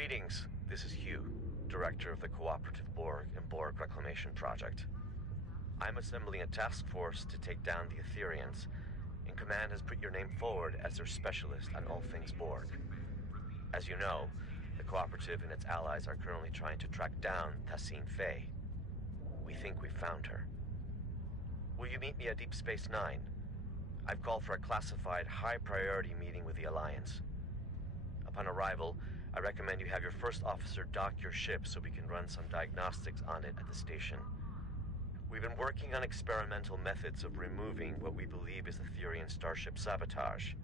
Greetings, this is Hugh, Director of the Cooperative Borg and Borg Reclamation Project. I'm assembling a task force to take down the Etherians, and Command has put your name forward as their specialist on all things Borg. As you know, the Cooperative and its allies are currently trying to track down Tassine Faye. We think we've found her. Will you meet me at Deep Space Nine? I've called for a classified, high-priority meeting with the Alliance. Upon arrival, I recommend you have your first officer dock your ship so we can run some diagnostics on it at the station. We've been working on experimental methods of removing what we believe is Etherian starship sabotage.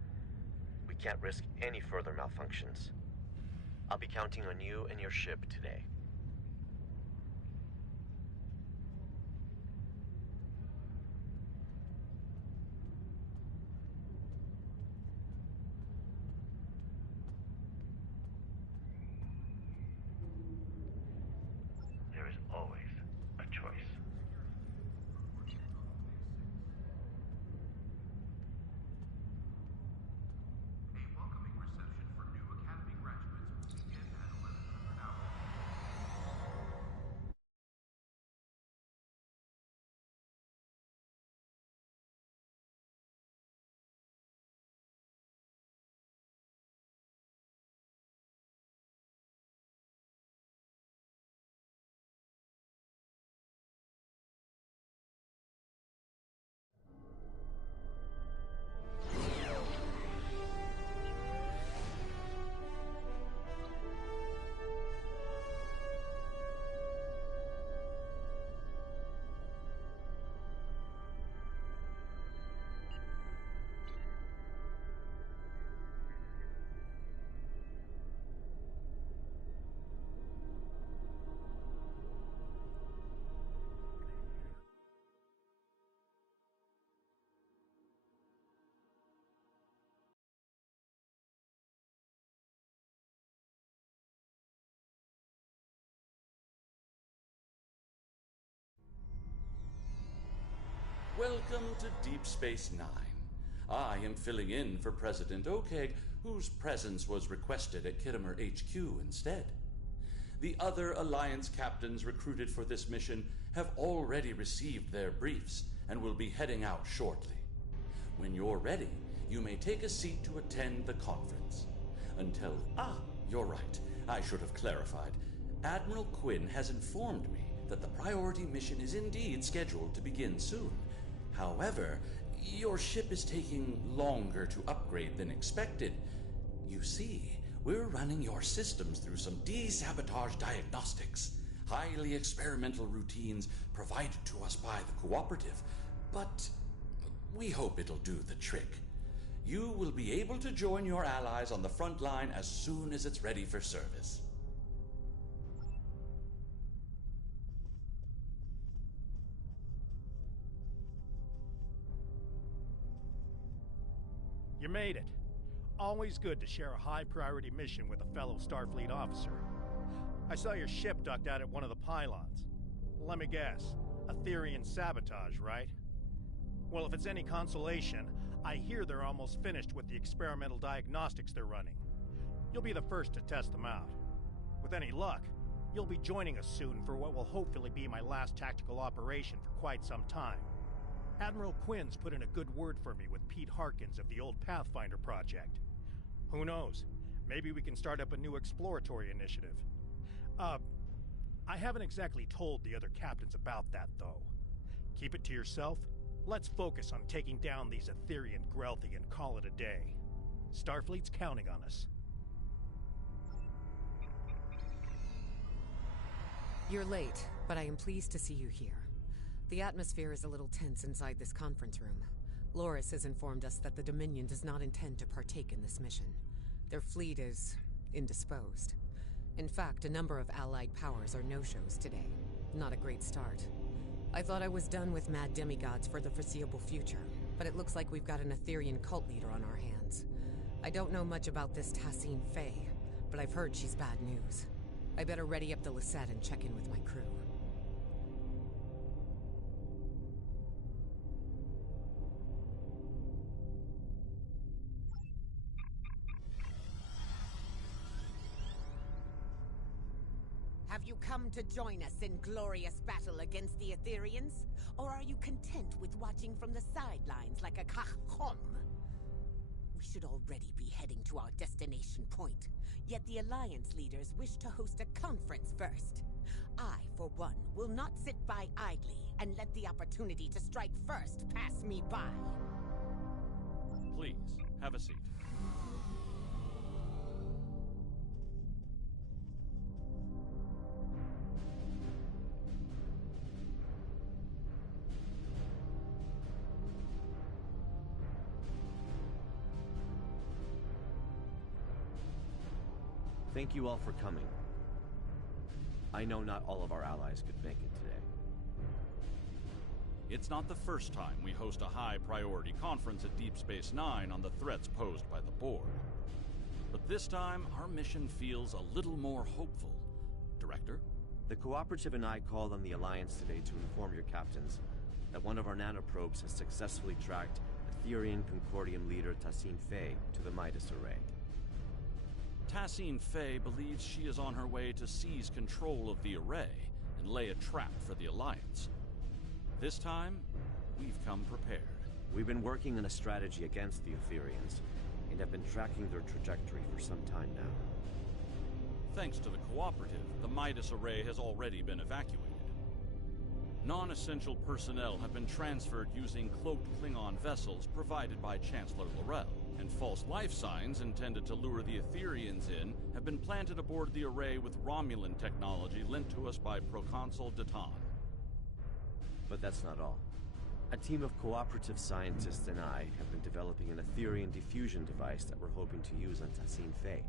We can't risk any further malfunctions. I'll be counting on you and your ship today. There is always a choice. A welcoming reception for new Academy graduates will begin at 1100 hours. Welcome to Deep Space Nine. I am filling in for President Okeg, whose presence was requested at Khitomer HQ instead. The other Alliance captains recruited for this mission have already received their briefs and will be heading out shortly. When you're ready, you may take a seat to attend the conference. You're right. I should have clarified. Admiral Quinn has informed me that the priority mission is indeed scheduled to begin soon. However, your ship is taking longer to upgrade than expected. You see, we're running your systems through some desabotage diagnostics, highly experimental routines provided to us by the Cooperative, but we hope it'll do the trick. You will be able to join your allies on the front line as soon as it's ready for service. You made it. Always good to share a high-priority mission with a fellow Starfleet officer. I saw your ship docked out at one of the pylons. Let me guess, Etherian sabotage, right? Well, if it's any consolation, I hear they're almost finished with the experimental diagnostics they're running. You'll be the first to test them out. With any luck, you'll be joining us soon for what will hopefully be my last tactical operation for quite some time. Admiral Quinn's put in a good word for me with Pete Harkins of the old Pathfinder project. Who knows? Maybe we can start up a new exploratory initiative. I haven't exactly told the other captains about that, though. Keep it to yourself. Let's focus on taking down these Etherian Grelthi and call it a day. Starfleet's counting on us. You're late, but I am pleased to see you here. The atmosphere is a little tense inside this conference room. Loris has informed us that the Dominion does not intend to partake in this mission. Their fleet is indisposed. In fact, a number of allied powers are no-shows today. Not a great start. I thought I was done with mad demigods for the foreseeable future, but it looks like we've got an Etherian cult leader on our hands. I don't know much about this Tassine Faye, but I've heard she's bad news. I better ready up the Lisette and check in with my crew. Have you come to join us in glorious battle against the Aetherians? Or are you content with watching from the sidelines like a cajon? We should already be heading to our destination point, yet the Alliance leaders wish to host a conference first. I, for one, will not sit by idly and let the opportunity to strike first pass me by. Please, have a seat. Thank you all for coming. I know not all of our allies could make it today. It's not the first time we host a high-priority conference at Deep Space Nine on the threats posed by the Borg. But this time, our mission feels a little more hopeful. Director? The Cooperative and I called on the Alliance today to inform your captains that one of our nanoprobes has successfully tracked Aetherian Concordium leader Tassine Fey to the Midas Array. Tassine Fey believes she is on her way to seize control of the array and lay a trap for the Alliance. This time, we've come prepared. We've been working on a strategy against the Aetherians and have been tracking their trajectory for some time now. Thanks to the Cooperative, the Midas Array has already been evacuated. Non-essential personnel have been transferred using cloaked Klingon vessels provided by Chancellor L'Rell, and false life signs intended to lure the Aetherians in have been planted aboard the array with Romulan technology lent to us by Proconsul Datan. But that's not all. A team of Cooperative scientists and I have been developing an Aetherian diffusion device that we're hoping to use on Tassine Fey.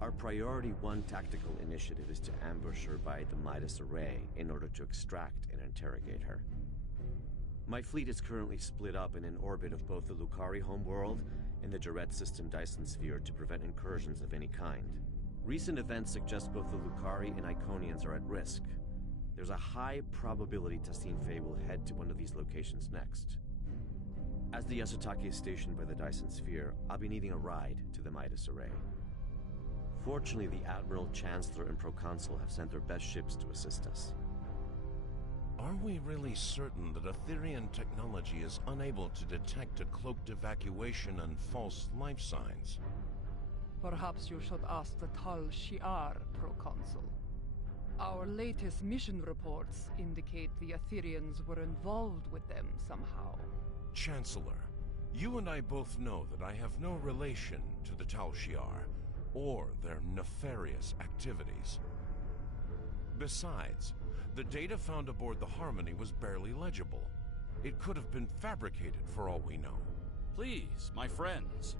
Our Priority 1 tactical initiative is to ambush her by the Midas Array in order to extract and interrogate her. My fleet is currently split up in an orbit of both the Lukari homeworld and the Jaret system Dyson Sphere to prevent incursions of any kind. Recent events suggest both the Lukari and Iconians are at risk. There's a high probability Tassine Fey will head to one of these locations next. As the Yasutake is stationed by the Dyson Sphere, I'll be needing a ride to the Midas Array. Fortunately, the Admiral, Chancellor, and Proconsul have sent their best ships to assist us. Are we really certain that Aetherian technology is unable to detect a cloaked evacuation and false life signs? Perhaps you should ask the Tal Shiar, Proconsul. Our latest mission reports indicate the Aetherians were involved with them somehow. Chancellor, you and I both know that I have no relation to the Tal Shiar or their nefarious activities. Besides, the data found aboard the Harmony was barely legible. It could have been fabricated for all we know. Please, my friends,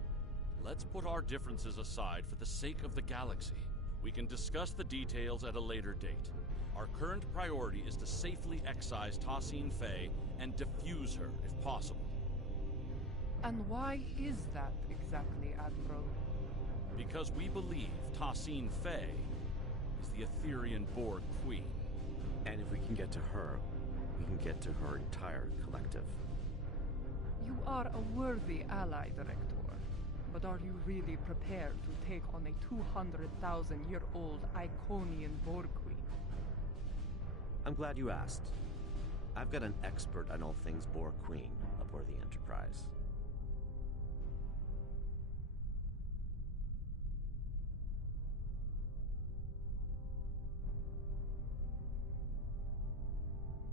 let's put our differences aside for the sake of the galaxy. We can discuss the details at a later date. Our current priority is to safely excise Tassine Fey and defuse her, if possible. And why is that exactly, Admiral? Because we believe Tassine Fey is the Aetherian Borg Queen. And if we can get to her, we can get to her entire collective. You are a worthy ally, Director. But are you really prepared to take on a 200,000-year-old Iconian Borg Queen? I'm glad you asked. I've got an expert on all things Borg Queen aboard the Enterprise.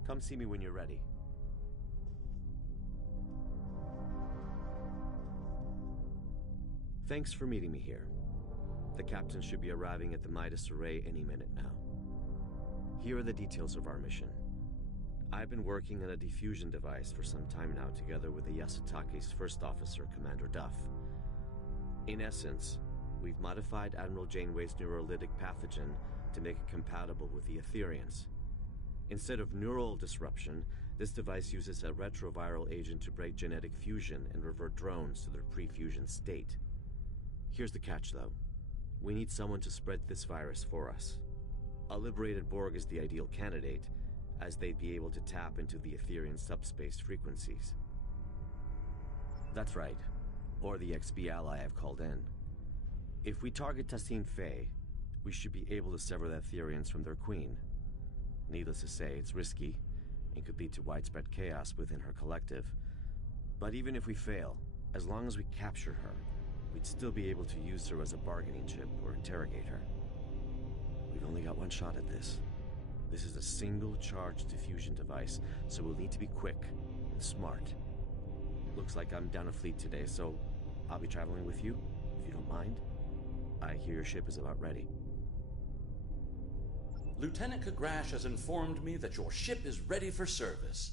Come see me when you're ready. Thanks for meeting me here. The captain should be arriving at the Midas Array any minute now. Here are the details of our mission. I've been working on a diffusion device for some time now together with the Yasutake's first officer, Commander Duff. In essence, we've modified Admiral Janeway's neurolytic pathogen to make it compatible with the Aetherians. Instead of neural disruption, this device uses a retroviral agent to break genetic fusion and revert drones to their pre-fusion state. Here's the catch, though. We need someone to spread this virus for us. A liberated Borg is the ideal candidate, as they'd be able to tap into the Aetherian subspace frequencies. That's right, or the XB ally I've called in. If we target Tassine Fey, we should be able to sever the Aetherians from their queen. Needless to say, it's risky, and could lead to widespread chaos within her collective. But even if we fail, as long as we capture her, we'd still be able to use her as a bargaining chip or interrogate her. We've only got one shot at this. This is a single-charge diffusion device, so we'll need to be quick and smart. Looks like I'm down a fleet today, so I'll be traveling with you, if you don't mind. I hear your ship is about ready. Lieutenant Kagrash has informed me that your ship is ready for service.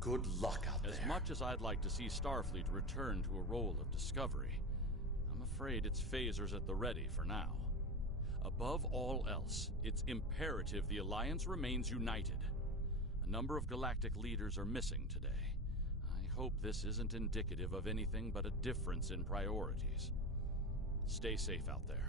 Good luck out there. As much as I'd like to see Starfleet return to a role of discovery, I'm afraid its phasers at the ready for now. Above all else, it's imperative the Alliance remains united. A number of galactic leaders are missing today. I hope this isn't indicative of anything but a difference in priorities. Stay safe out there.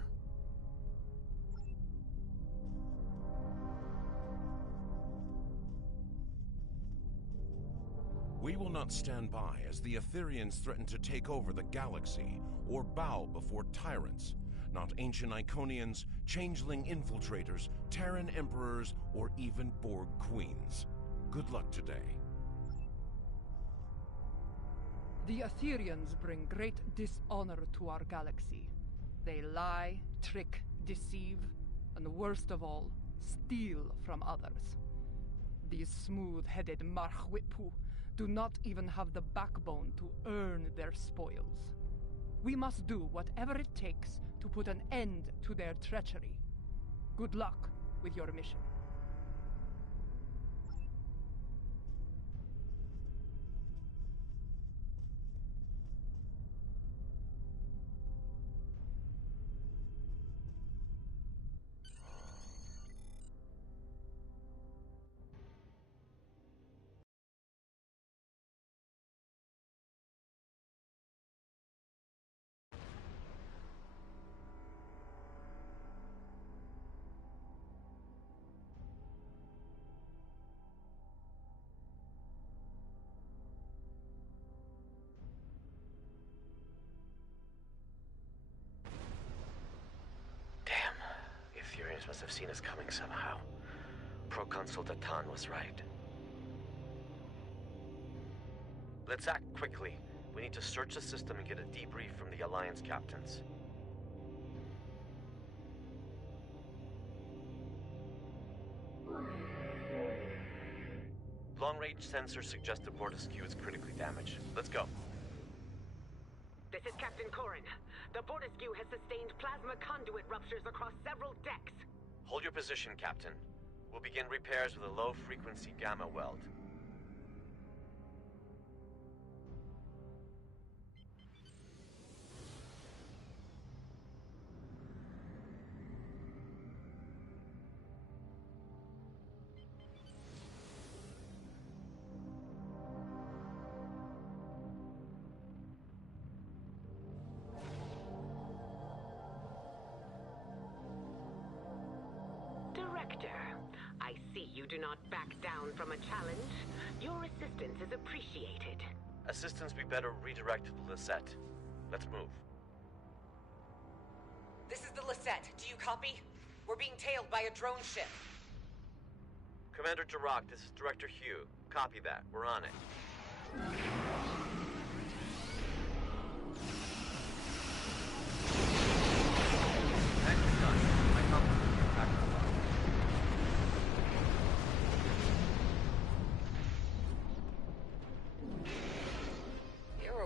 We will not stand by as the Aetherians threaten to take over the galaxy or bow before tyrants, not ancient Iconians, changeling infiltrators, Terran emperors, or even Borg queens. Good luck today. The Aetherians bring great dishonor to our galaxy. They lie, trick, deceive, and worst of all, steal from others. These smooth-headed Marhwipu do not even have the backbone to earn their spoils. We must do whatever it takes to put an end to their treachery. Good luck with your mission. Must have seen us coming somehow. Proconsul Datan was right. Let's act quickly. We need to search the system and get a debrief from the Alliance captains. Long-range sensors suggest the Bortesque is critically damaged. Let's go. This is Captain Corrin. The Bortesque has sustained plasma conduit ruptures across several decks. Hold your position, Captain. We'll begin repairs with a low-frequency gamma weld. I see you do not back down from a challenge. Your assistance is appreciated. Assistance be better redirect to the Lisette. Let's move. This is the Lisette. Do you copy? We're being tailed by a drone ship. Commander Duroc, this is Director Hugh. Copy that. We're on it.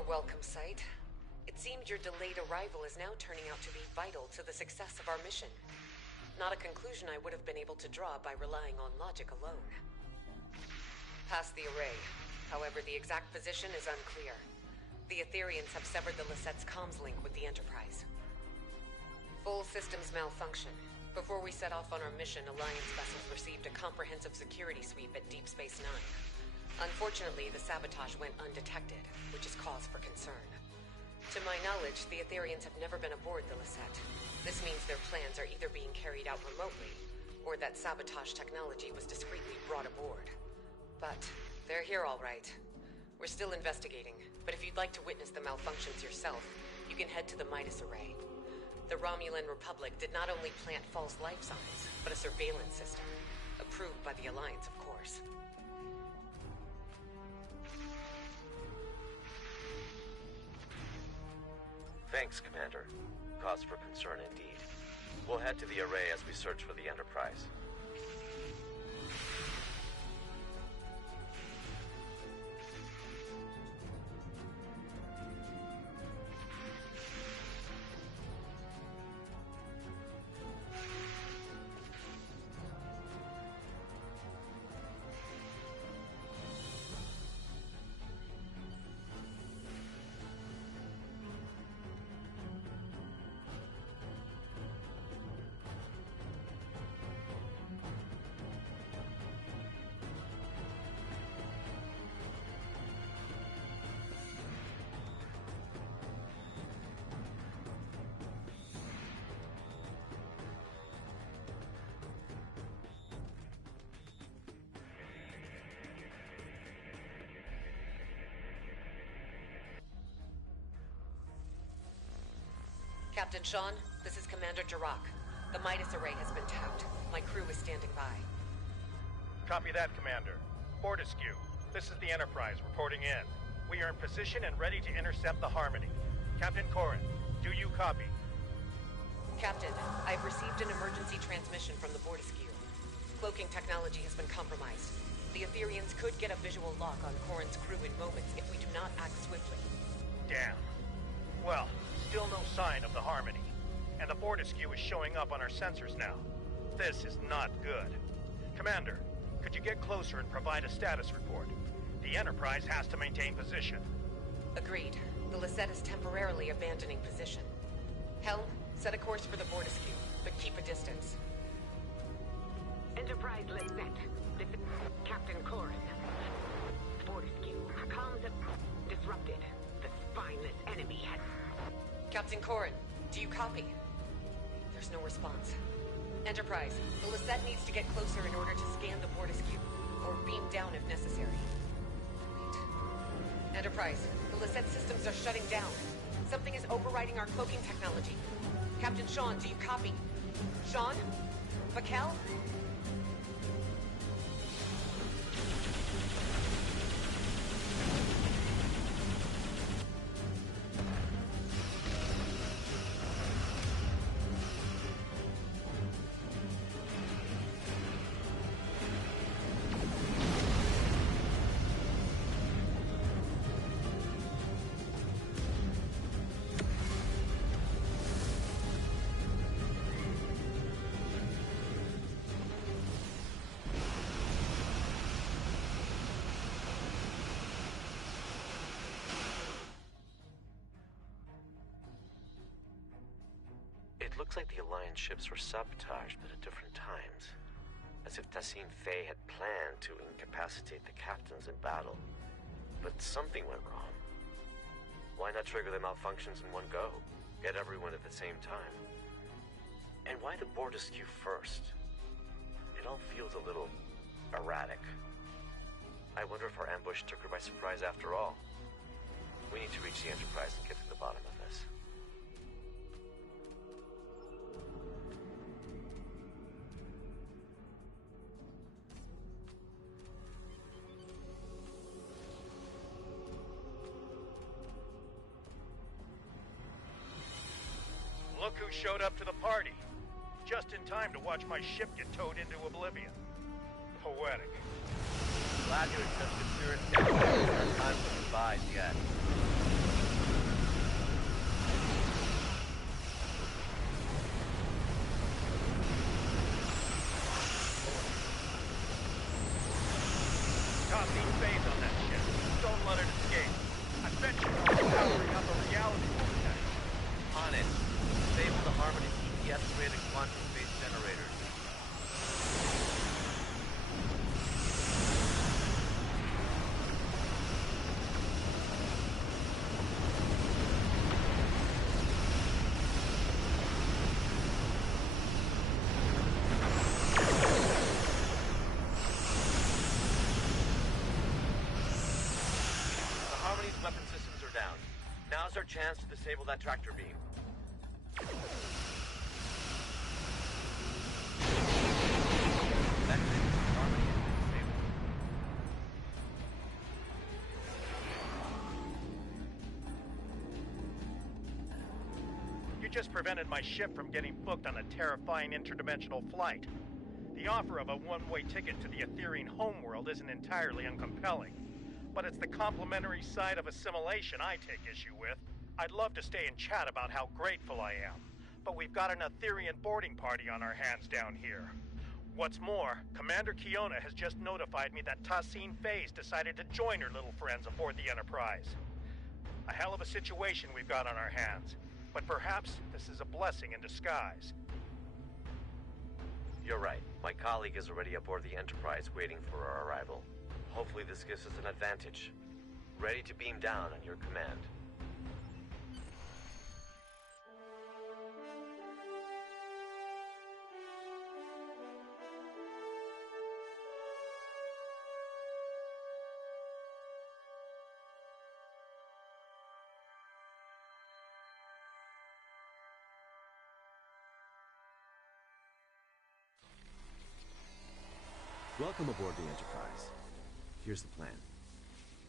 Welcome sight. It seemed your delayed arrival is now turning out to be vital to the success of our mission. Not a conclusion I would have been able to draw by relying on logic alone. Past the array. However, the exact position is unclear. The Aetherians have severed the Lisette's comms link with the Enterprise. Full systems malfunction. Before we set off on our mission, Alliance vessels received a comprehensive security sweep at Deep Space Nine. Unfortunately, the sabotage went undetected, which is cause for concern. To my knowledge, the Aetherians have never been aboard the Lisette. This means their plans are either being carried out remotely, or that sabotage technology was discreetly brought aboard. But they're here all right. We're still investigating, but if you'd like to witness the malfunctions yourself, you can head to the Midas Array. The The Romulan Republic did not only plant false life signs, but a surveillance system. Approved by the Alliance, of course. Thanks, Commander. Cause for concern indeed. We'll head to the array as we search for the Enterprise. Captain Sean, this is Commander Jirak. The Midas array has been tapped. My crew is standing by. Copy that, Commander. Fortescue, this is the Enterprise reporting in. We are in position and ready to intercept the Harmony. Captain Corrin, do you copy? Captain, I've received an emergency transmission from the Fortescue. Cloaking technology has been compromised. The Aetherians could get a visual lock on Corrin's crew in moments if we do not act swiftly. Damn. Well, still no sign of the Harmony. And the Fortescue is showing up on our sensors now. This is not good. Commander, could you get closer and provide a status report? The Enterprise has to maintain position. Agreed. The Lisette is temporarily abandoning position. Helm, set a course for the Fortescue, but keep a distance. Enterprise Lisette. This is Captain Corrin. Fortescue. Comms have disrupted. The spineless enemy has... Captain Corrin, do you copy? There's no response. Enterprise, the Lisette needs to get closer in order to scan the Fortescue, or beam down if necessary. Wait. Enterprise, the Lisette systems are shutting down. Something is overriding our cloaking technology. Captain Sean, do you copy? Sean? Vakel? It looks like the Alliance ships were sabotaged, but at different times. As if Tassim Faye had planned to incapacitate the captains in battle. But something went wrong. Why not trigger the malfunctions in one go? Get everyone at the same time. And why the Fortescue first? It all feels a little erratic. I wonder if our ambush took her by surprise after all. We need to reach the Enterprise and get to the bottom of this. Look who showed up to the party. Just in time to watch my ship get towed into oblivion. Poetic. Glad you're in such good spirits, Captain. Our time wasn't by yet. Tassim Faye's on that ship. Don't let it escape. I bet you know powering up a reality vortex. On it. Disable the Harmony's ETS-rated quantum-based generators. The Harmony's weapon systems are down. Now's our chance to disable that tractor beam. just prevented my ship from getting booked on a terrifying interdimensional flight. The offer of a one-way ticket to the Etherean homeworld isn't entirely uncompelling, but it's the complimentary side of assimilation I take issue with. I'd love to stay and chat about how grateful I am, but we've got an Etherean boarding party on our hands down here. What's more, Commander Kiona has just notified me that Tassine Phase decided to join her little friends aboard the Enterprise. A hell of a situation we've got on our hands, but perhaps this is a blessing in disguise. You're right. My colleague is already aboard the Enterprise waiting for our arrival. Hopefully this gives us an advantage. Ready to beam down on your command. Welcome aboard the Enterprise. Here's the plan.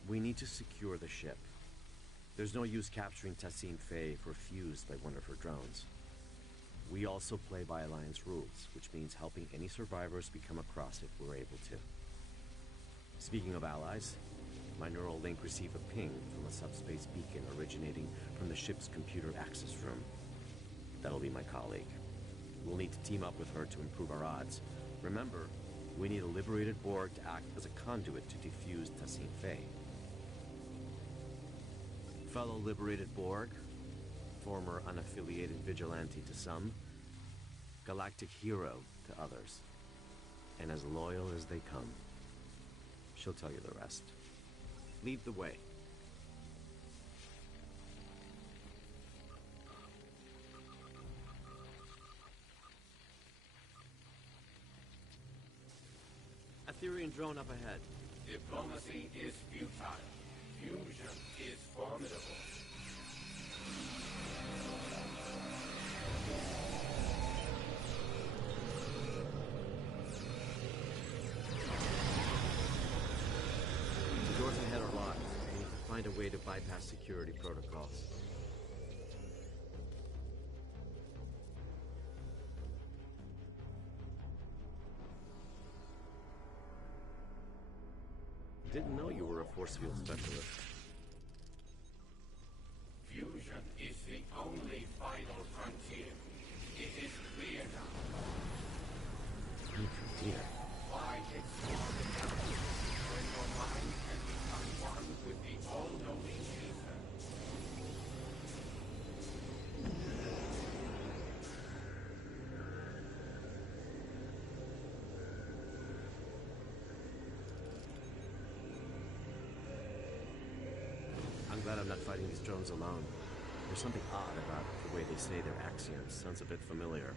We need to secure the ship. There's no use capturing Tassine Faye if we're fused by one of her drones. We also play by Alliance rules, which means helping any survivors we come across if we're able to. Speaking of allies, my neural link received a ping from a subspace beacon originating from the ship's computer access room. That'll be my colleague. We'll need to team up with her to improve our odds. Remember, we need a liberated Borg to act as a conduit to defuse Tassine Faye. Fellow liberated Borg, former unaffiliated vigilante to some, galactic hero to others, and as loyal as they come. She'll tell you the rest. Lead the way. Etherean drone up ahead. Diplomacy is futile. Fusion is formidable. The doors ahead are locked. We need to find a way to bypass security protocols. Didn't know you were a force field specialist. Fusion is the only final frontier. It is clear now. Frontier? Why explore the galaxy when your mind can become one with the all-knowing ether? I'm glad I'm not fighting these drones alone. There's something odd about the way they say their axioms. Sounds a bit familiar.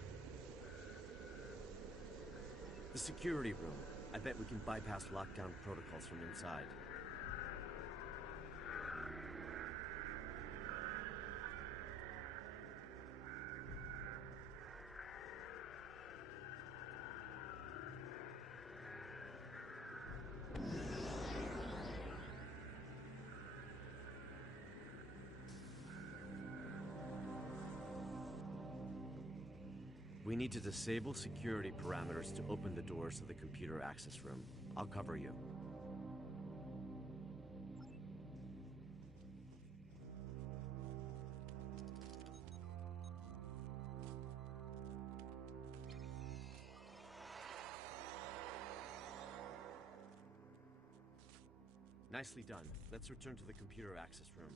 The security room. I bet we can bypass lockdown protocols from inside. We need to disable security parameters to open the doors to the computer access room. I'll cover you. Nicely done. Let's return to the computer access room.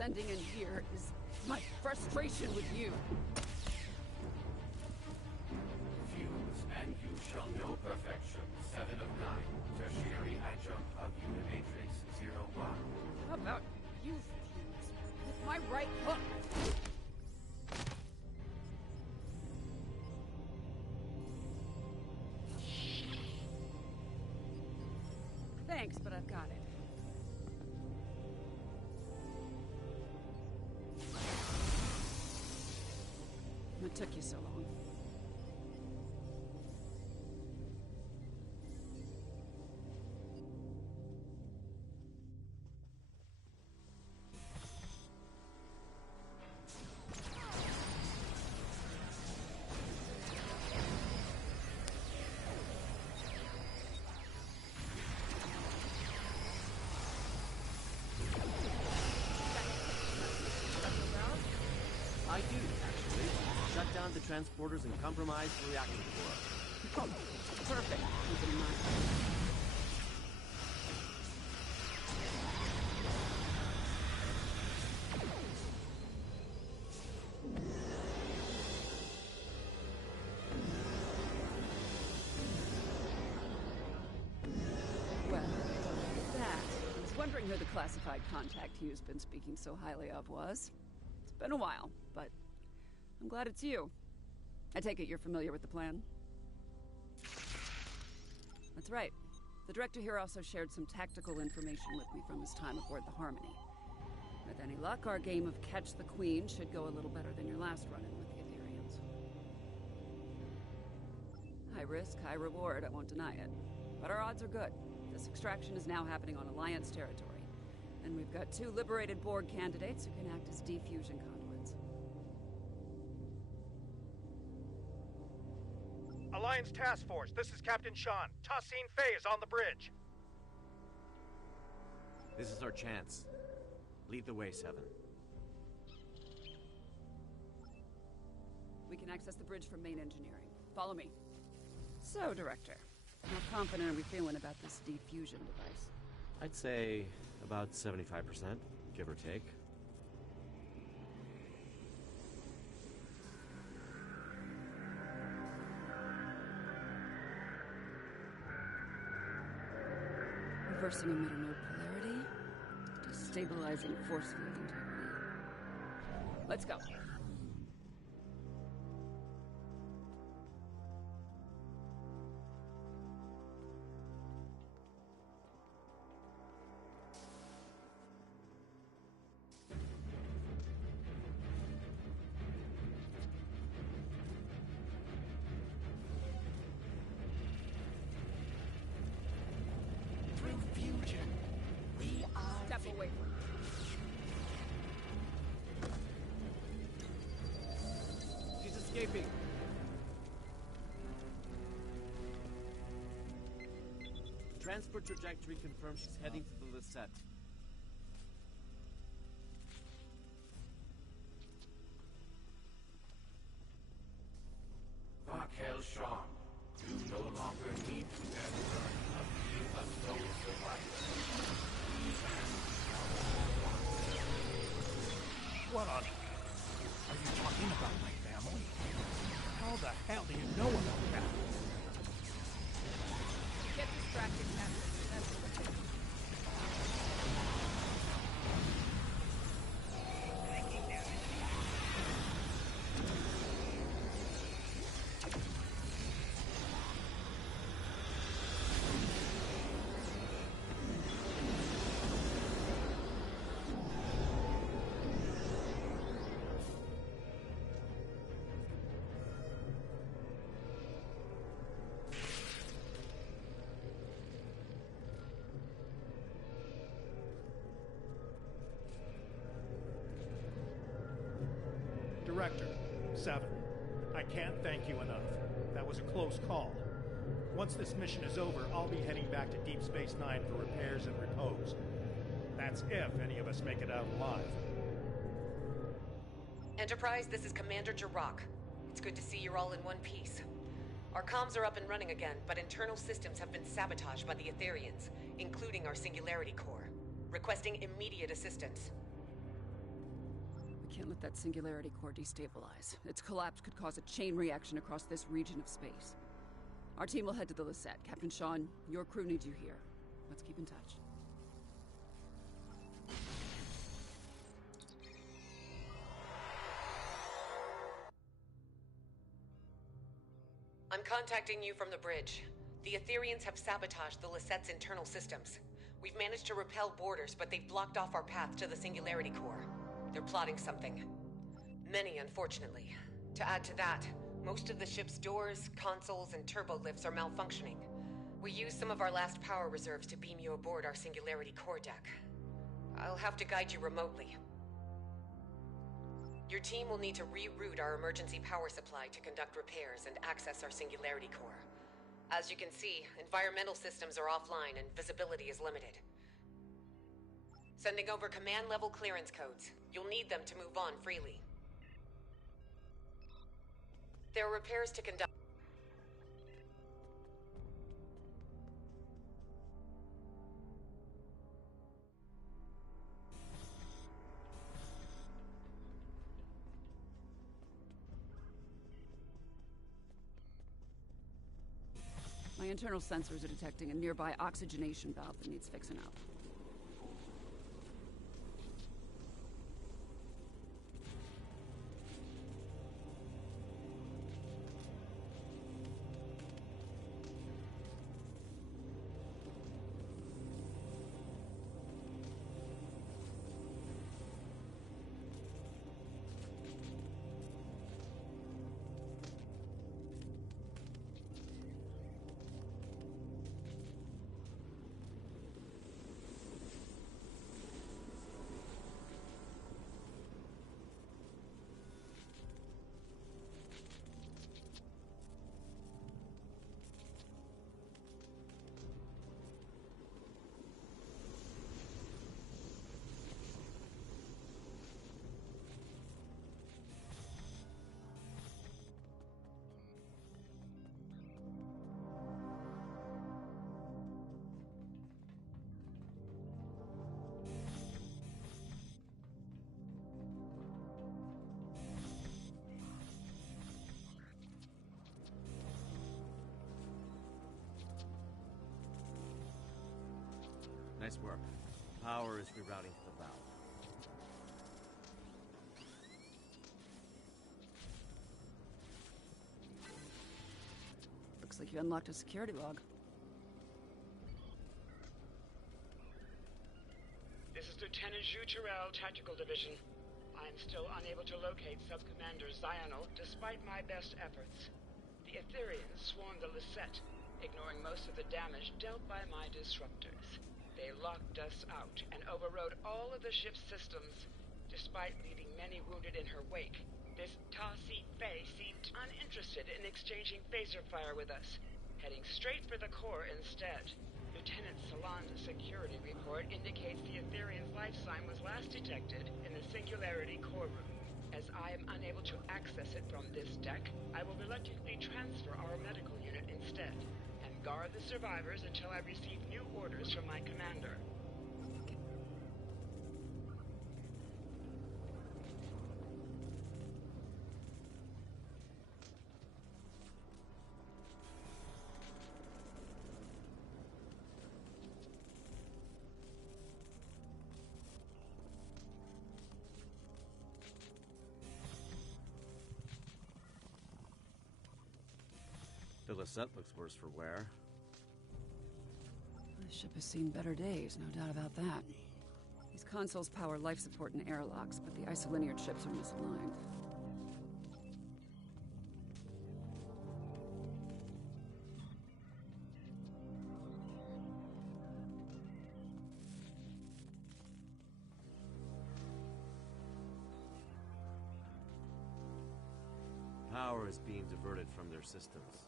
sending in here is my frustration with you. Fuse, and you shall know perfection. 7 of 9. Tertiary adjunct of Unimatrix 01. How about you, Fuse? With my right hook! Thanks, but I've got it. What took you so long? I do, actually. Shut down the transporters and compromise the reactor core. Oh, perfect. Keep it in mind. Well, that. I was wondering who the classified contact you've been speaking so highly of was. It's been a while, but I'm glad it's you. I take it you're familiar with the plan? That's right. The director here also shared some tactical information with me from his time aboard the Harmony. With any luck, our game of Catch the Queen should go a little better than your last run-in with the Aetherians. High risk, high reward, I won't deny it. But our odds are good. This extraction is now happening on Alliance territory. And we've got 2 liberated Borg candidates who can act as defusion conduits. Alliance Task Force, this is Captain Sean. Tassine Fey is on the bridge. This is our chance. Lead the way, 7. We can access the bridge from main engineering. Follow me. So, Director, how confident are we feeling about this defusion device? I'd say about 75%, give or take. Reversing emitter node polarity. Destabilizing force field integrity. Let's go. Step away from me. She's escaping. Transport trajectory confirms she's heading to the Lisette. Raquel Shawn, you no longer need to bear the burden of being a sole survivor. What on earth? Are you talking about my family? How the hell do you know about that? Get distracted, Captain. That's what it is. Director, 7. I can't thank you enough. That was a close call. Once this mission is over, I'll be heading back to Deep Space Nine for repairs and repose. That's if any of us make it out alive. Enterprise, this is Commander Jirok. It's good to see you're all in one piece. Our comms are up and running again, but internal systems have been sabotaged by the Aetherians, including our Singularity Core. Requesting immediate assistance. can't let that singularity core destabilize. Its collapse could cause a chain reaction across this region of space. Our team will head to the Lisette. Captain Sean, your crew needs you here. Let's keep in touch. I'm contacting you from the bridge. The Aetherians have sabotaged the Lisette's internal systems. We've managed to repel boarders, but they've blocked off our path to the Singularity Core. They're plotting something. Many, unfortunately. To add to that, most of the ship's doors, consoles, and turbo lifts are malfunctioning. We used some of our last power reserves to beam you aboard our Singularity Core deck. I'll have to guide you remotely. Your team will need to reroute our emergency power supply to conduct repairs and access our Singularity Core. As you can see, environmental systems are offline and visibility is limited. Sending over command-level clearance codes. You'll need them to move on freely. There are repairs to conduct. My internal sensors are detecting a nearby oxygenation valve that needs fixing up. Nice work. Power is rerouting to the valve. Looks like you unlocked a security log. This is Lieutenant Zhu Terrell, Tactical Division. I'm still unable to locate Sub-Commander Zional, despite my best efforts. The Aetherians swarmed the Lisette, ignoring most of the damage dealt by my disruptors. They locked us out and overrode all of the ship's systems, despite leaving many wounded in her wake. This Ta-Si Fei seemed uninterested in exchanging phaser fire with us, heading straight for the core instead. Lieutenant Salon's security report indicates the Aetherian's life sign was last detected in the Singularity Core room. As I am unable to access it from this deck, I will reluctantly transfer our medical unit instead, and guard the survivors until I receive new orders from my commander. The Lisette looks worse for wear. The ship has seen better days, no doubt about that. These consoles power life support and airlocks, but the isolinear chips are misaligned. Power is being diverted from their systems.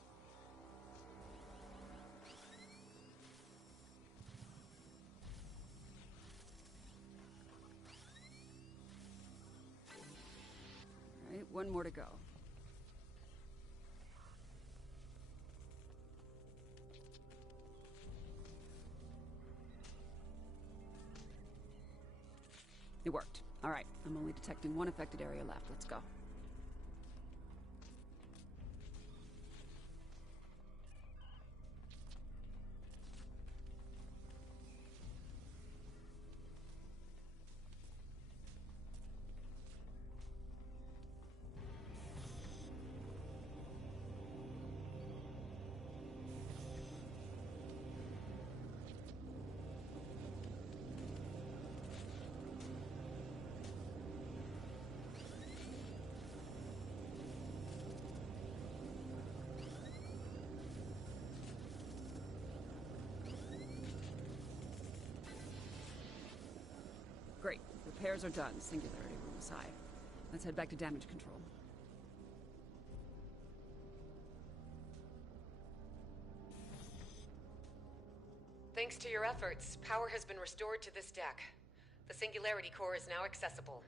All right, one more to go. It worked. Alright, I'm only detecting one affected area left. Let's go. Great. Repairs are done. Singularity room aside. Let's head back to damage control. Thanks to your efforts, power has been restored to this deck. The Singularity Core is now accessible.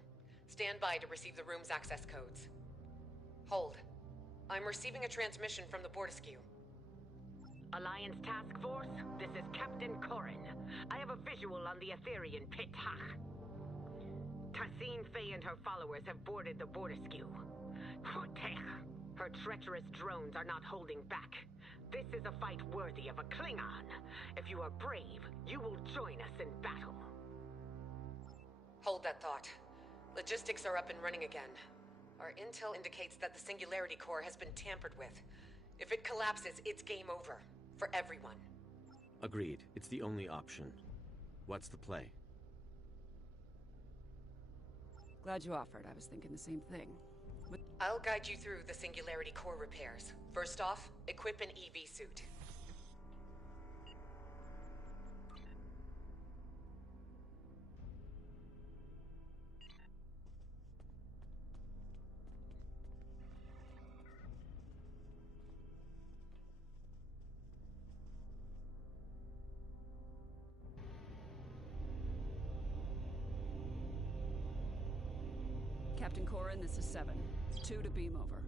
Stand by to receive the room's access codes. Hold. I'm receiving a transmission from the Bortiskew. Alliance Task Force, this is Captain Corrin. I have a visual on the Aetherian Pit Hach. Tassine Faye and her followers have boarded the Bortiskew. Her treacherous drones are not holding back. This is a fight worthy of a Klingon. If you are brave, you will join us in battle. Hold that thought. Logistics are up and running again. Our intel indicates that the Singularity Core has been tampered with. If it collapses, it's game over. For everyone. Agreed. It's the only option. What's the play? Glad you offered. I was thinking the same thing. I'll guide you through the Singularity Core repairs. First off, equip an EV suit. Captain Corrin, this is 7. 2 to beam over.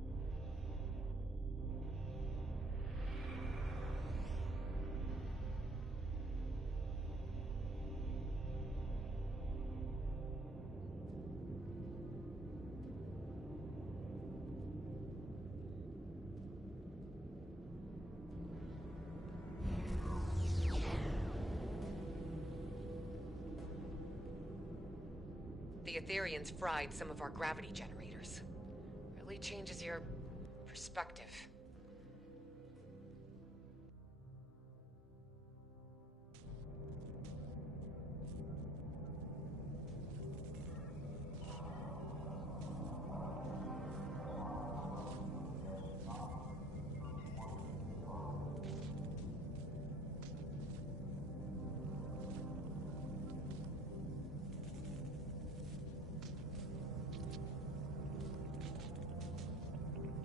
The Aetherians fried some of our gravity generators. Really changes your perspective.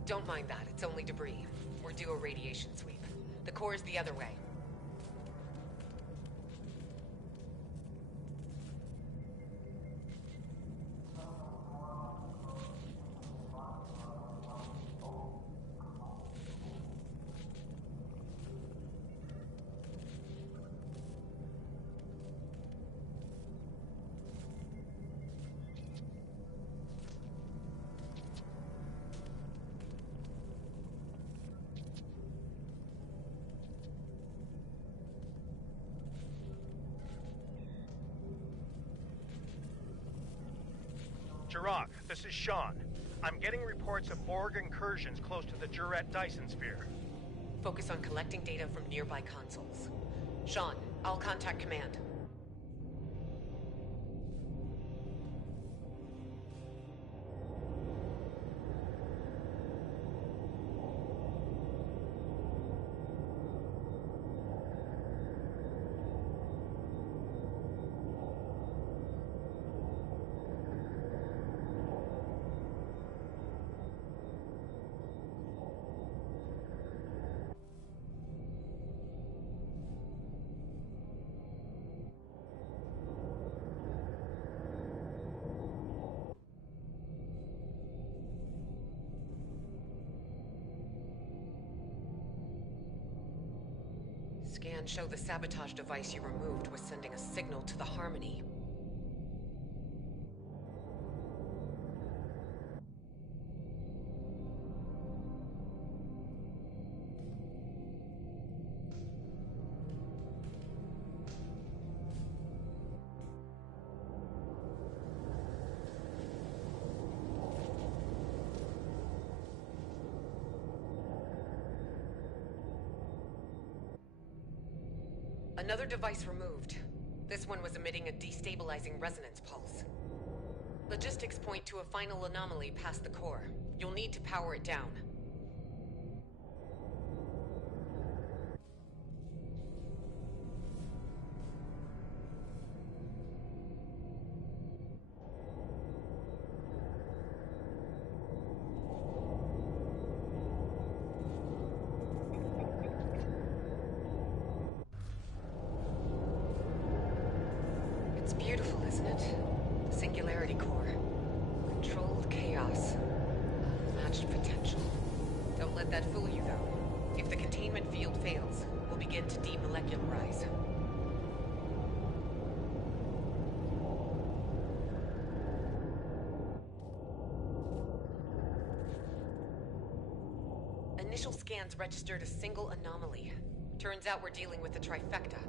Don't mind that, it's only debris. We're due a radiation sweep. The core's the other way. Jirok, this is Sean. I'm getting reports of Borg incursions close to the Juret Dyson sphere. Focus on collecting data from nearby consoles. Sean, I'll contact command. Scans show the sabotage device you removed was sending a signal to the Harmony. Another device removed. This one was emitting a destabilizing resonance pulse. Logistics point to a final anomaly past the core. You'll need to power it down. It's beautiful, isn't it? The Singularity Core. Controlled chaos. Unmatched potential. Don't let that fool you, though. If the containment field fails, we'll begin to demolecularize. Initial scans registered a single anomaly. Turns out we're dealing with the trifecta.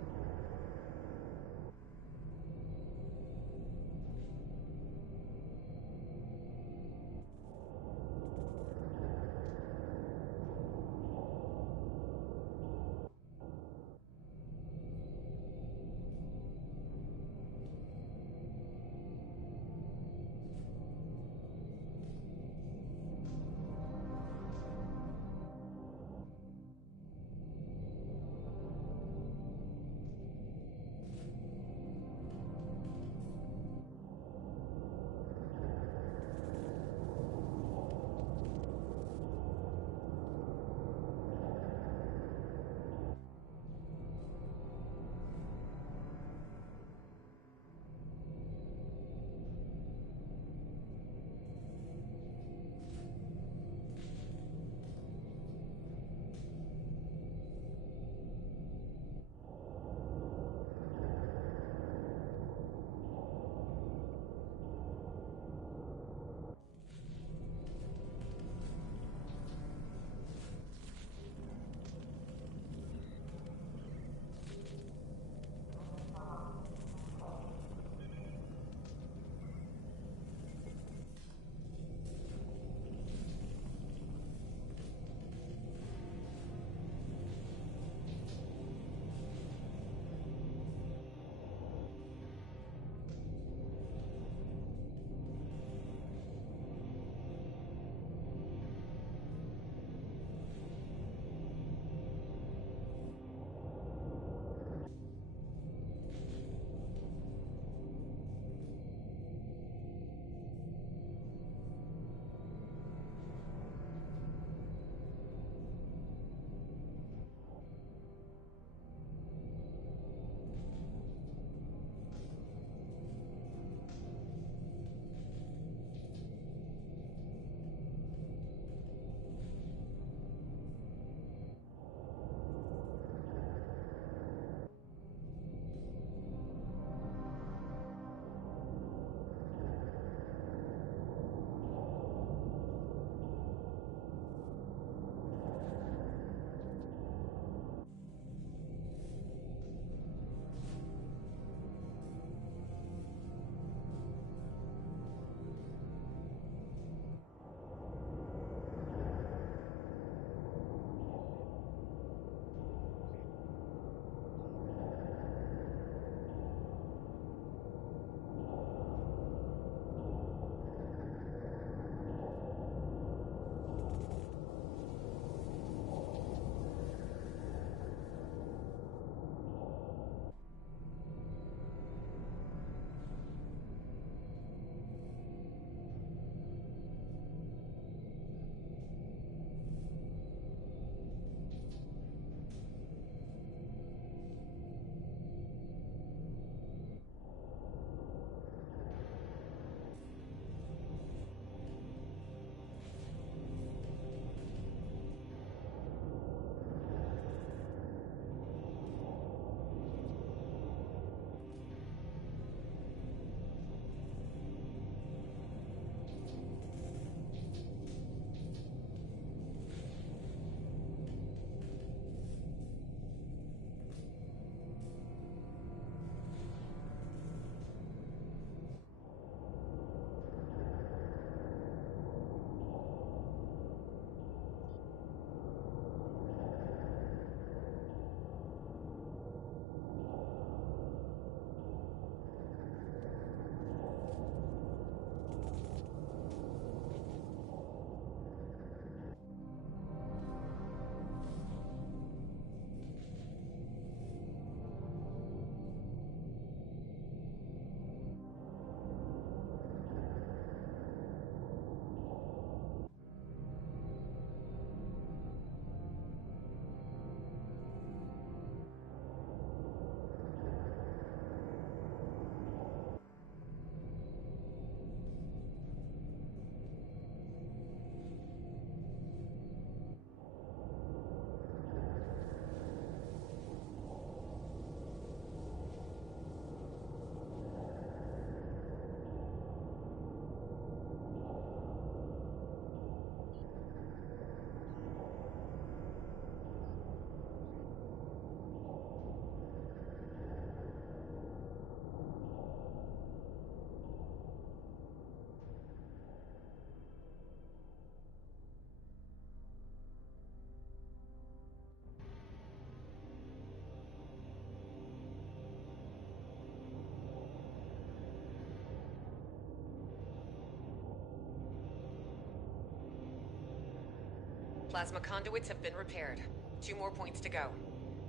Plasma conduits have been repaired. 2 more points to go.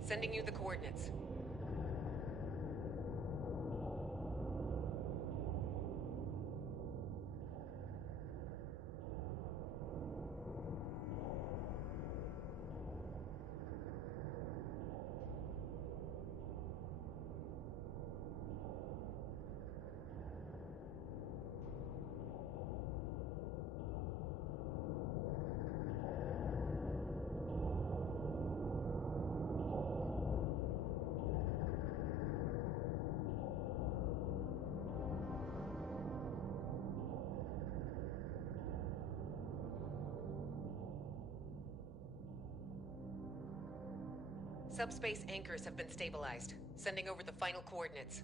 Sending you the coordinates. Subspace anchors have been stabilized. Sending over the final coordinates.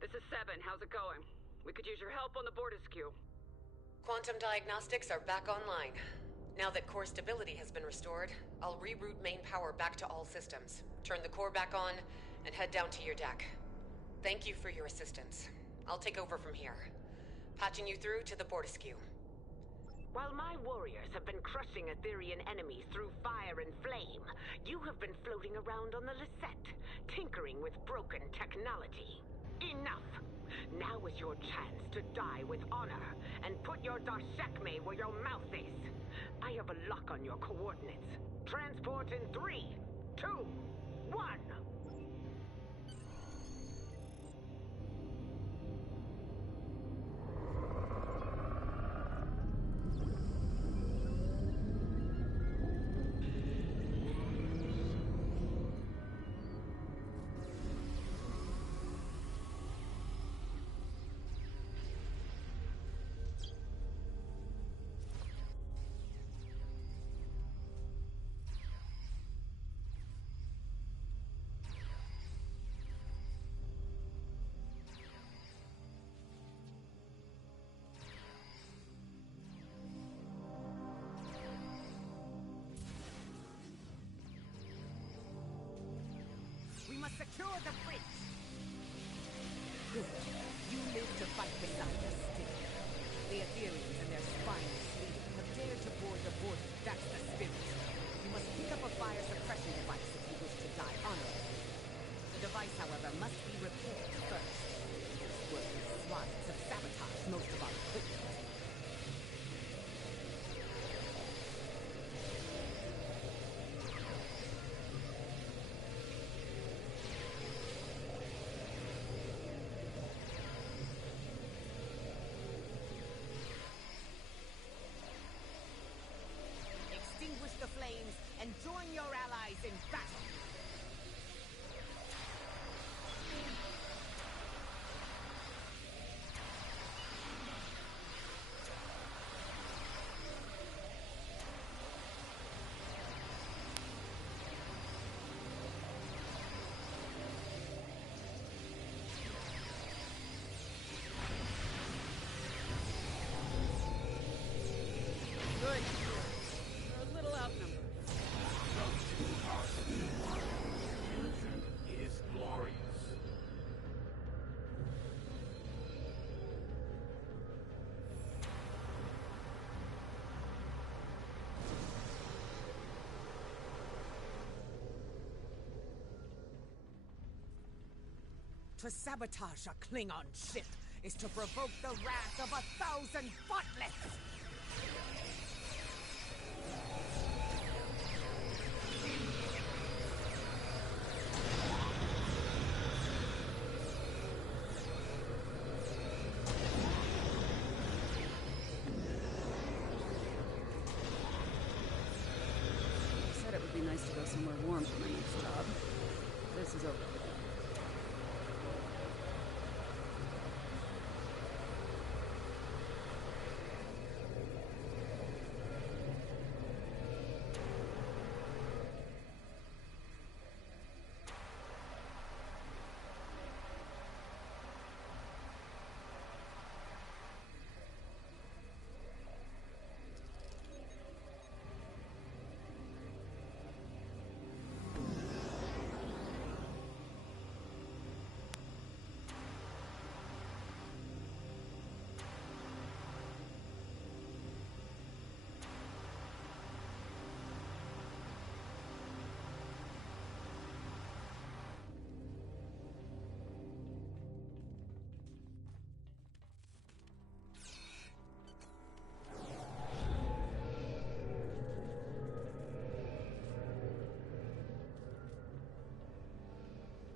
This is Seven. How's it going? We could use your help on the Bortisque. Quantum diagnostics are back online. Now that core stability has been restored, I'll reroute main power back to all systems, turn the core back on, and head down to your deck. Thank you for your assistance. I'll take over from here, patching you through to the Bortisque. While my warriors have been crushing Aetherian enemies through fire and flame, you have been floating around on the Lisette, tinkering with broken technology. Enough! Now is your chance to die with honor, and put your Darshekme where your mouth is. I have a lock on your coordinates. Transport in 3, 2, 1! Secure the bridge! Good. You live to fight beside us still. The Aetherians and their spineless leader have dared to board the border. That's the spirit. You must pick up a fire suppression device if you wish to die honorably. The device, however, must be repaired first. Worthless swines have sabotaged most of our equipment. The flames and join your allies in battle. Good. You're a little outnumbered. Is glorious. To sabotage a Klingon ship is to provoke the wrath of 1,000 Bottlets! I said it would be nice to go somewhere warm for my next job. This is over.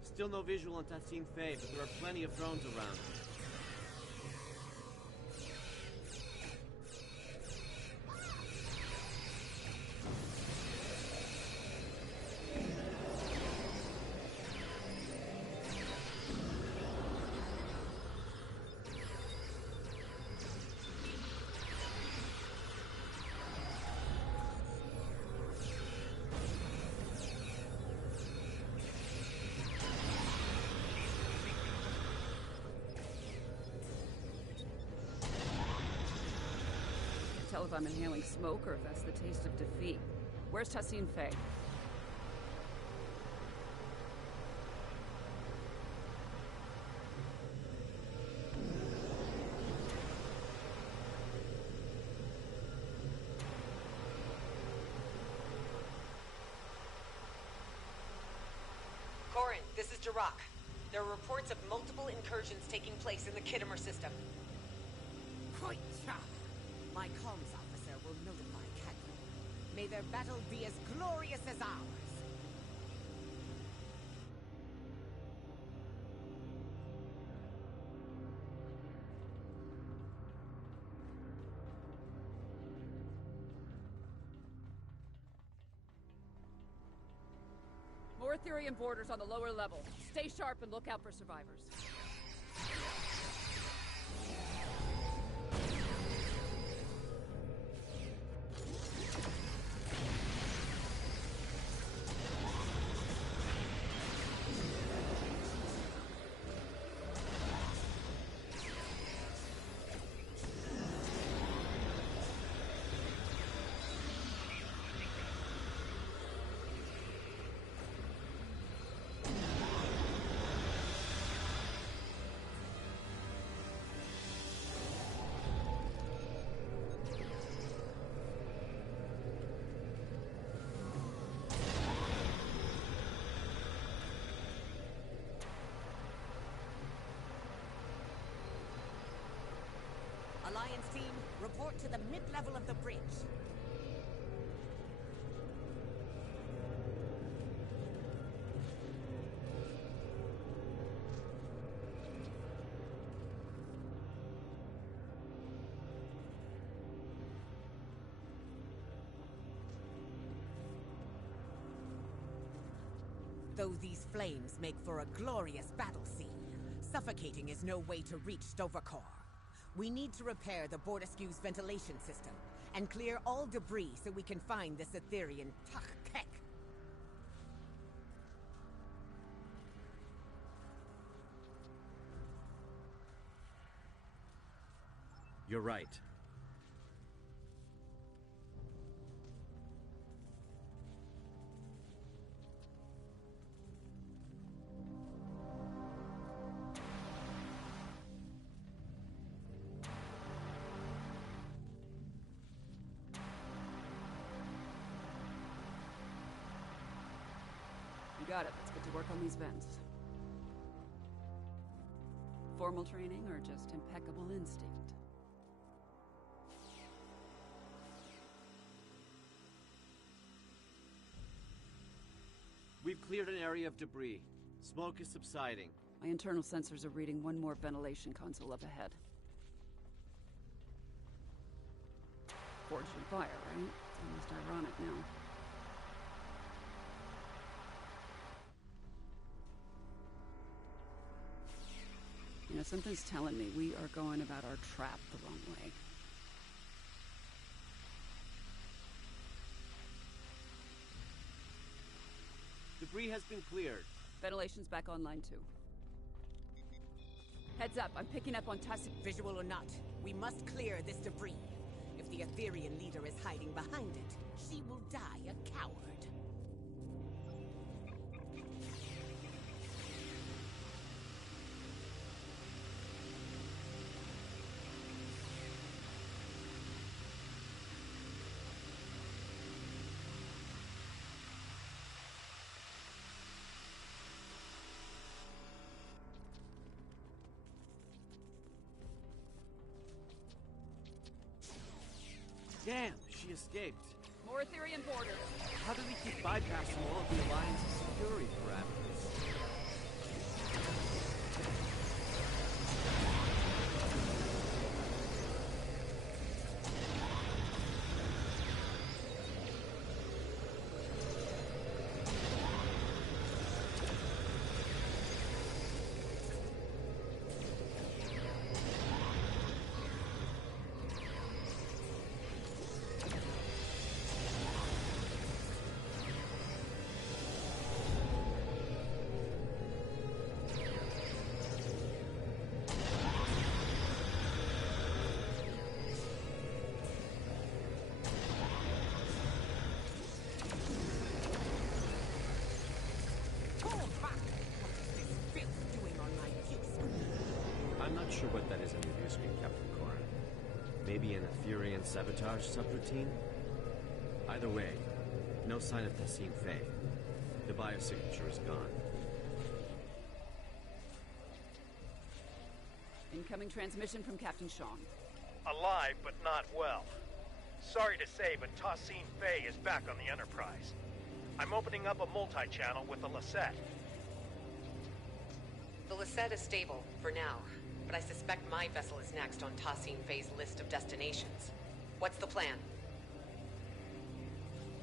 Still no visual on Tassine Faye, but there are plenty of drones around. Tell if I'm inhaling smoke or if that's the taste of defeat. Where's Tassine Faye? Corin, this is Jirok. There are reports of multiple incursions taking place in the Khitomer system. My comms officer will notify Cadmo. May their battle be as glorious as ours. More Etherean borders on the lower level. Stay sharp and look out for survivors. Alliance team, report to the mid-level of the bridge. Though these flames make for a glorious battle scene, suffocating is no way to reach Sto-vo-kor. We need to repair the Bordeskiew's ventilation system and clear all debris so we can find this Etherean Tach-Kek. You're right. You got it. Let's get to work on these vents. Formal training or just impeccable instinct? We've cleared an area of debris. Smoke is subsiding. My internal sensors are reading one more ventilation console up ahead. Forged in fire, right? It's almost ironic now. You know, something's telling me we are going about our trap the wrong way. Debris has been cleared. Ventilation's back online too. Heads up, I'm picking up on Tassine. Visual or not, we must clear this debris. If the Etherean leader is hiding behind it, she will die a coward. Damn, she escaped. More Etherean borders. How do we keep bypassing all of the Alliance's security parameters? Not sure what that is on your view screen, Captain Corin. Maybe an Aetherian sabotage subroutine? Either way, no sign of Tassine Fey. The biosignature is gone. Incoming transmission from Captain Sean. Alive, but not well. Sorry to say, but Tassine Fey is back on the Enterprise. I'm opening up a multi-channel with the Lisette. The Lisette is stable, for now. But I suspect my vessel is next on Tassine Fey's list of destinations. What's the plan?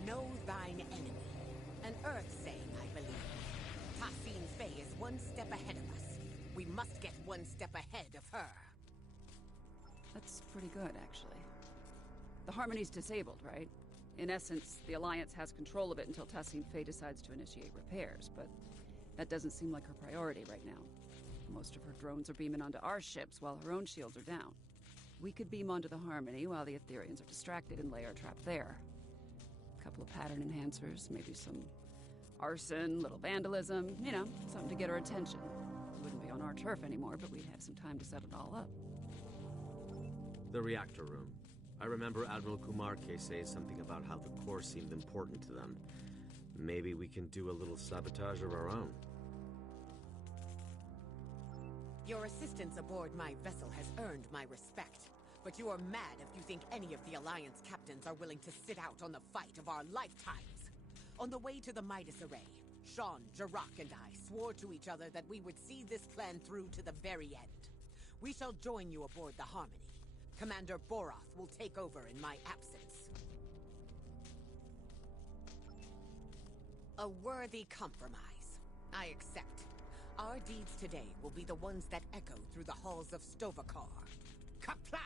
Know thine enemy. An Earth saying, I believe. Tassine Fey is one step ahead of us. We must get one step ahead of her. That's pretty good, actually. The Harmony's disabled, right? In essence, the Alliance has control of it until Tassine Fey decides to initiate repairs, but that doesn't seem like her priority right now. Most of her drones are beaming onto our ships while her own shields are down. We could beam onto the Harmony while the Aetherians are distracted and lay our trap there. A couple of pattern enhancers, maybe some arson, little vandalism, you know, something to get her attention. It wouldn't be on our turf anymore, but we'd have some time to set it all up. The reactor room. I remember Admiral Kumarke say something about how the core seemed important to them. Maybe we can do a little sabotage of our own. Your assistance aboard my vessel has earned my respect. But you are mad if you think any of the Alliance captains are willing to sit out on the fight of our lifetimes. On the way to the Midas Array, Sean, Jarak, and I swore to each other that we would see this plan through to the very end. We shall join you aboard the Harmony. Commander Boroth will take over in my absence. A worthy compromise. I accept. Our deeds today will be the ones that echo through the halls of Stovakar. Kapla!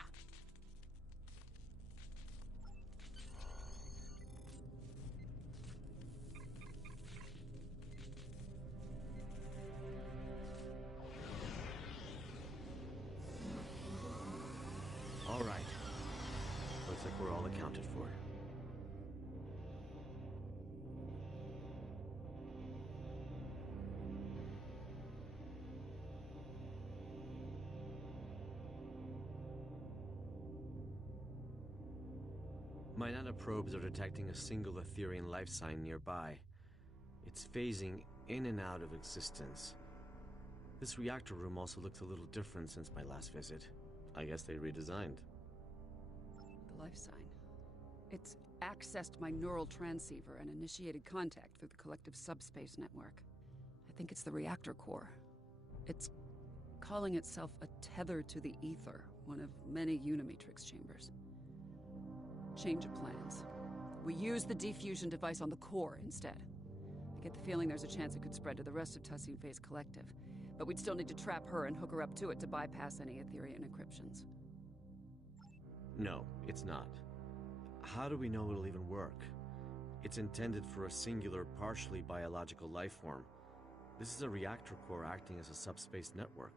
All right. Looks like we're all accounted for. My nanoprobes are detecting a single Aetherian life sign nearby. It's phasing in and out of existence. This reactor room also looks a little different since my last visit. I guess they redesigned. The life sign. It's accessed my neural transceiver and initiated contact through the collective subspace network. I think it's the reactor core. It's calling itself a tether to the ether, one of many Unimatrix chambers. Change of plans. We use the diffusion device on the core instead. I get the feeling there's a chance it could spread to the rest of Tassine Fey's collective, but we'd still need to trap her and hook her up to it to bypass any Aetherian encryptions. No, it's not. How do we know it'll even work? It's intended for a singular, partially biological life form. This is a reactor core acting as a subspace network.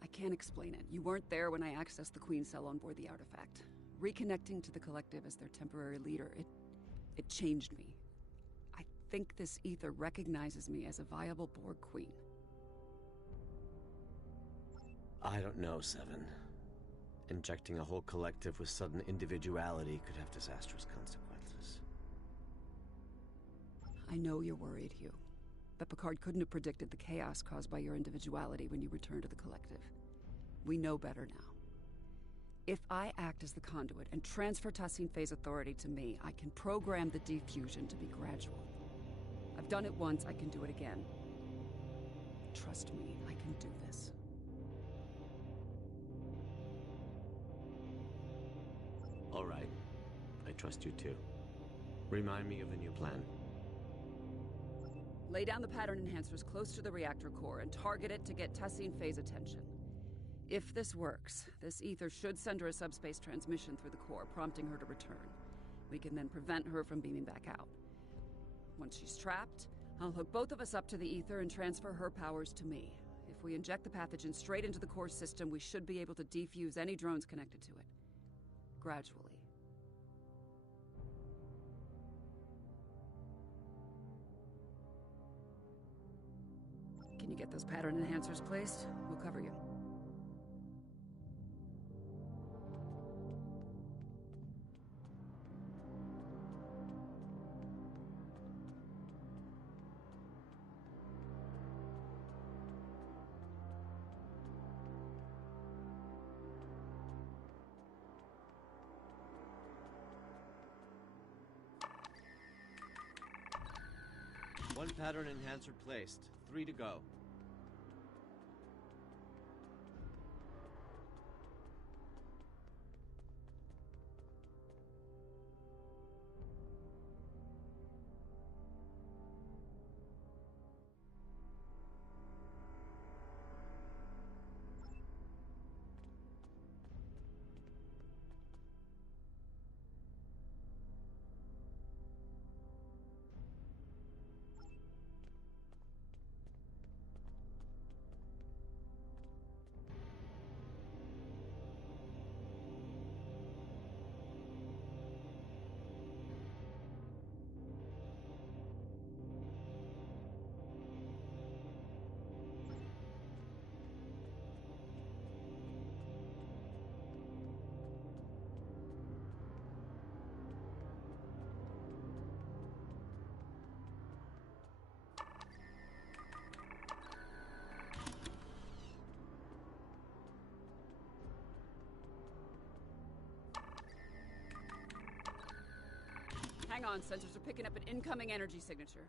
I can't explain it. You weren't there when I accessed the Queen Cell on board the artifact. Reconnecting to the collective as their temporary leader, it changed me. I think this ether recognizes me as a viable Borg Queen. I don't know, Seven. Injecting a whole collective with sudden individuality could have disastrous consequences. I know you're worried, Hugh. But Picard couldn't have predicted the chaos caused by your individuality when you returned to the collective. We know better now. If I act as the conduit and transfer Tassine Fey's authority to me, I can program the diffusion to be gradual. I've done it once, I can do it again. Trust me, I can do this. All right. I trust you too. Remind me of the new plan. Lay down the pattern enhancers close to the reactor core and target it to get Tassine Fey's attention. If this works, this ether should send her a subspace transmission through the core, prompting her to return. We can then prevent her from beaming back out. Once she's trapped, I'll hook both of us up to the ether and transfer her powers to me. If we inject the pathogen straight into the core system, we should be able to defuse any drones connected to it. Gradually. Can you get those pattern enhancers placed? We'll cover you. One pattern enhancer placed. 3 to go. Hang on, sensors are picking up an incoming energy signature.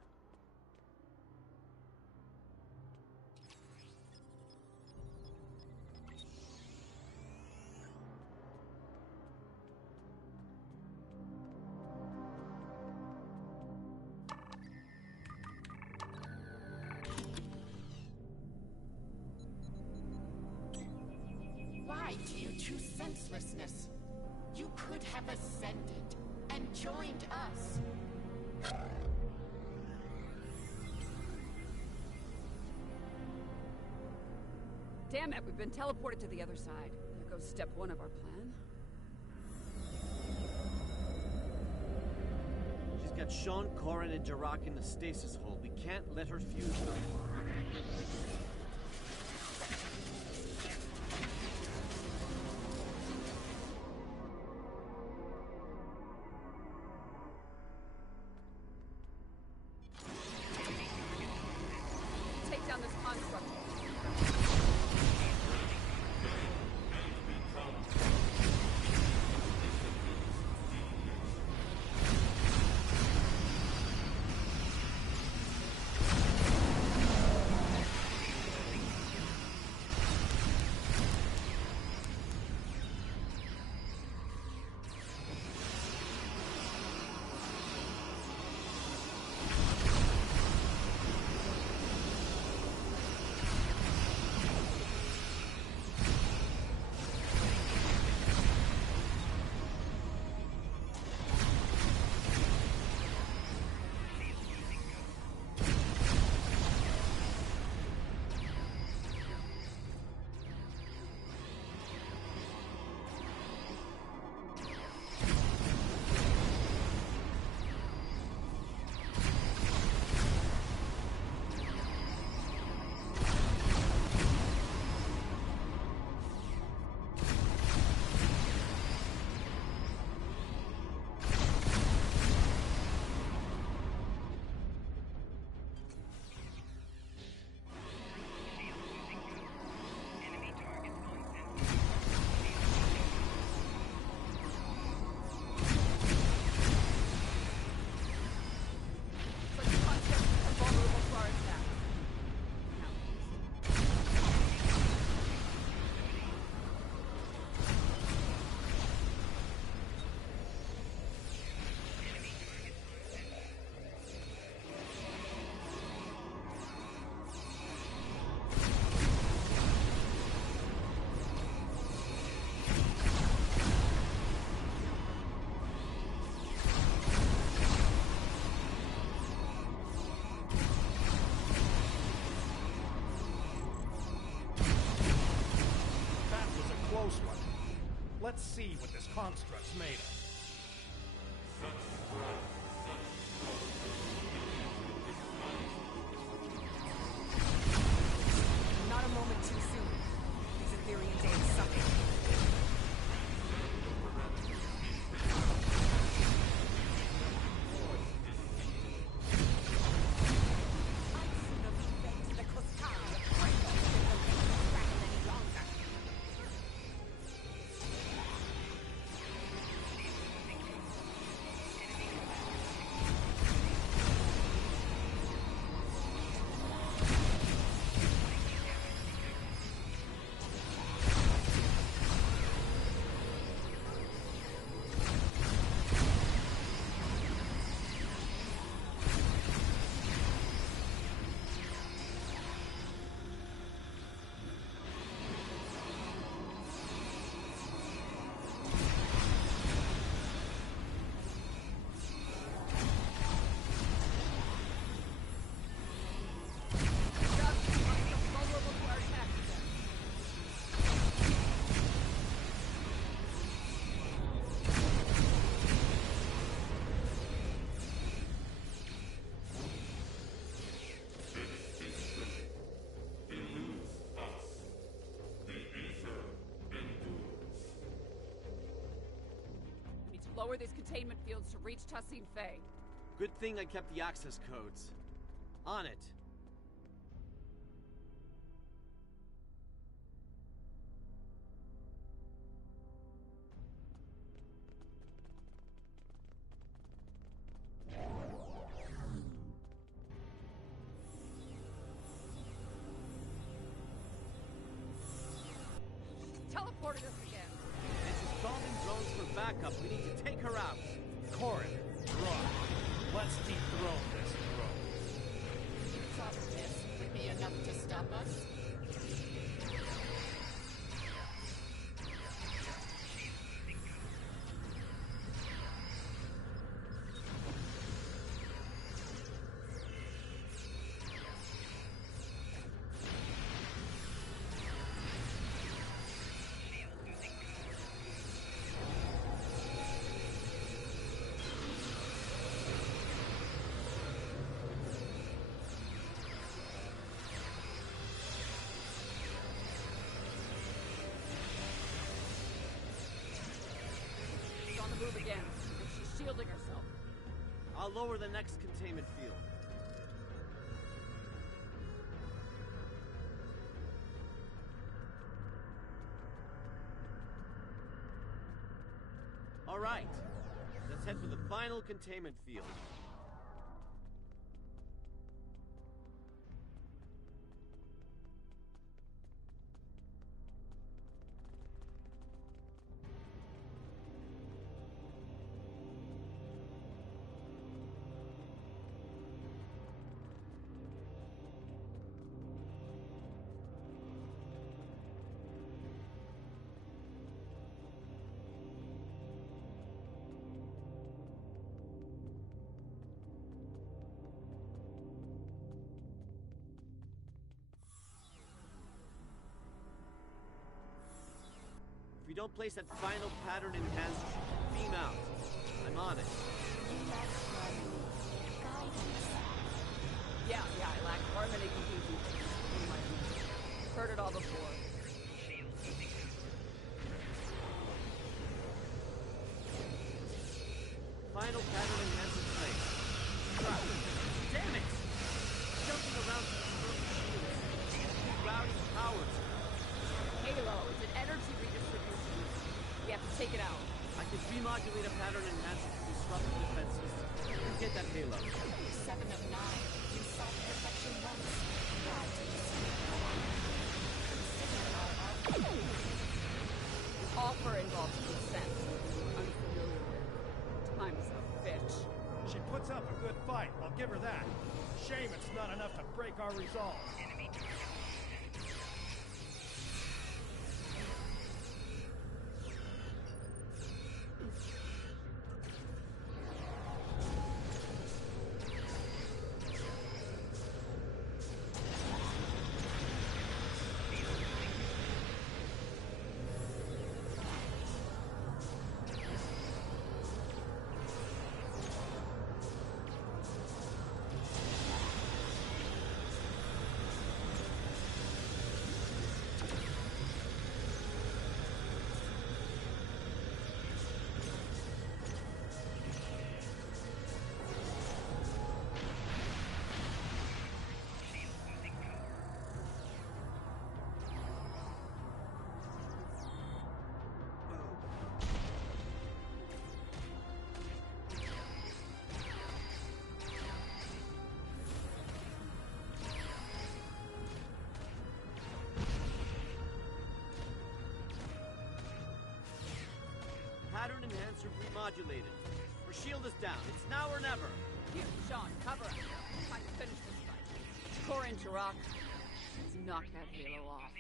Why do you choose senselessness? You could have ascended and joined us. Damn it, we've been teleported to the other side. There goes step 1 of our plan. She's got Sean, Corin, and Jarak in the stasis hold. We can't let her fuse them. Take down this construct. Let's see what this construct's made of. Not a moment too soon. These Ethereans ain't sucking. lower these containment fields to reach Tassine Faye. Good thing I kept the access codes. On it. Teleported us again. It's installing drones for backup. We need to take her out. Corin, run. Let's dethrone this drone. Thought this would be enough to stop us? Move again, and she's shielding herself. I'll lower the next containment field. All right, let's head for the final containment field. If we don't place that final pattern enhancer, beam out. I'm on it. Yeah, I lack far many confusion. Heard it all before. Final pattern enhancer place. Crap. Damn it! Jumping around to destroy the shields. Rerouting powers. Halo, it's an energy redistribution. We have to take it out. I can remodulate a pattern enhancer to disrupt the defenses. You get that, Halo. 7 of 9. You sought perfection once. Why do you seek more? Consider our offer. The offer involves consent. Unfamiliar with. Time's up, bitch. She puts up a good fight, I'll give her that. Shame it's not enough to break our resolve. Pattern enhancer remodulated. Her shield is down. It's now or never. Here, Sean, cover up. Time to finish this fight. Corin Tarak. Let's knock that Halo off.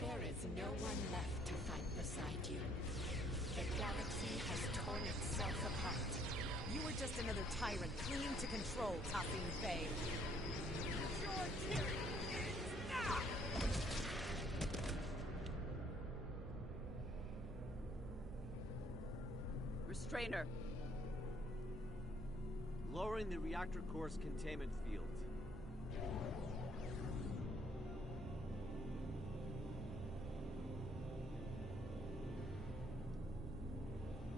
There is no one left to fight beside you. The galaxy has torn itself apart. You were just another tyrant clinging to control, Tassine Faye. Your tyranny ends now! strainer? Lowering the reactor core's containment field.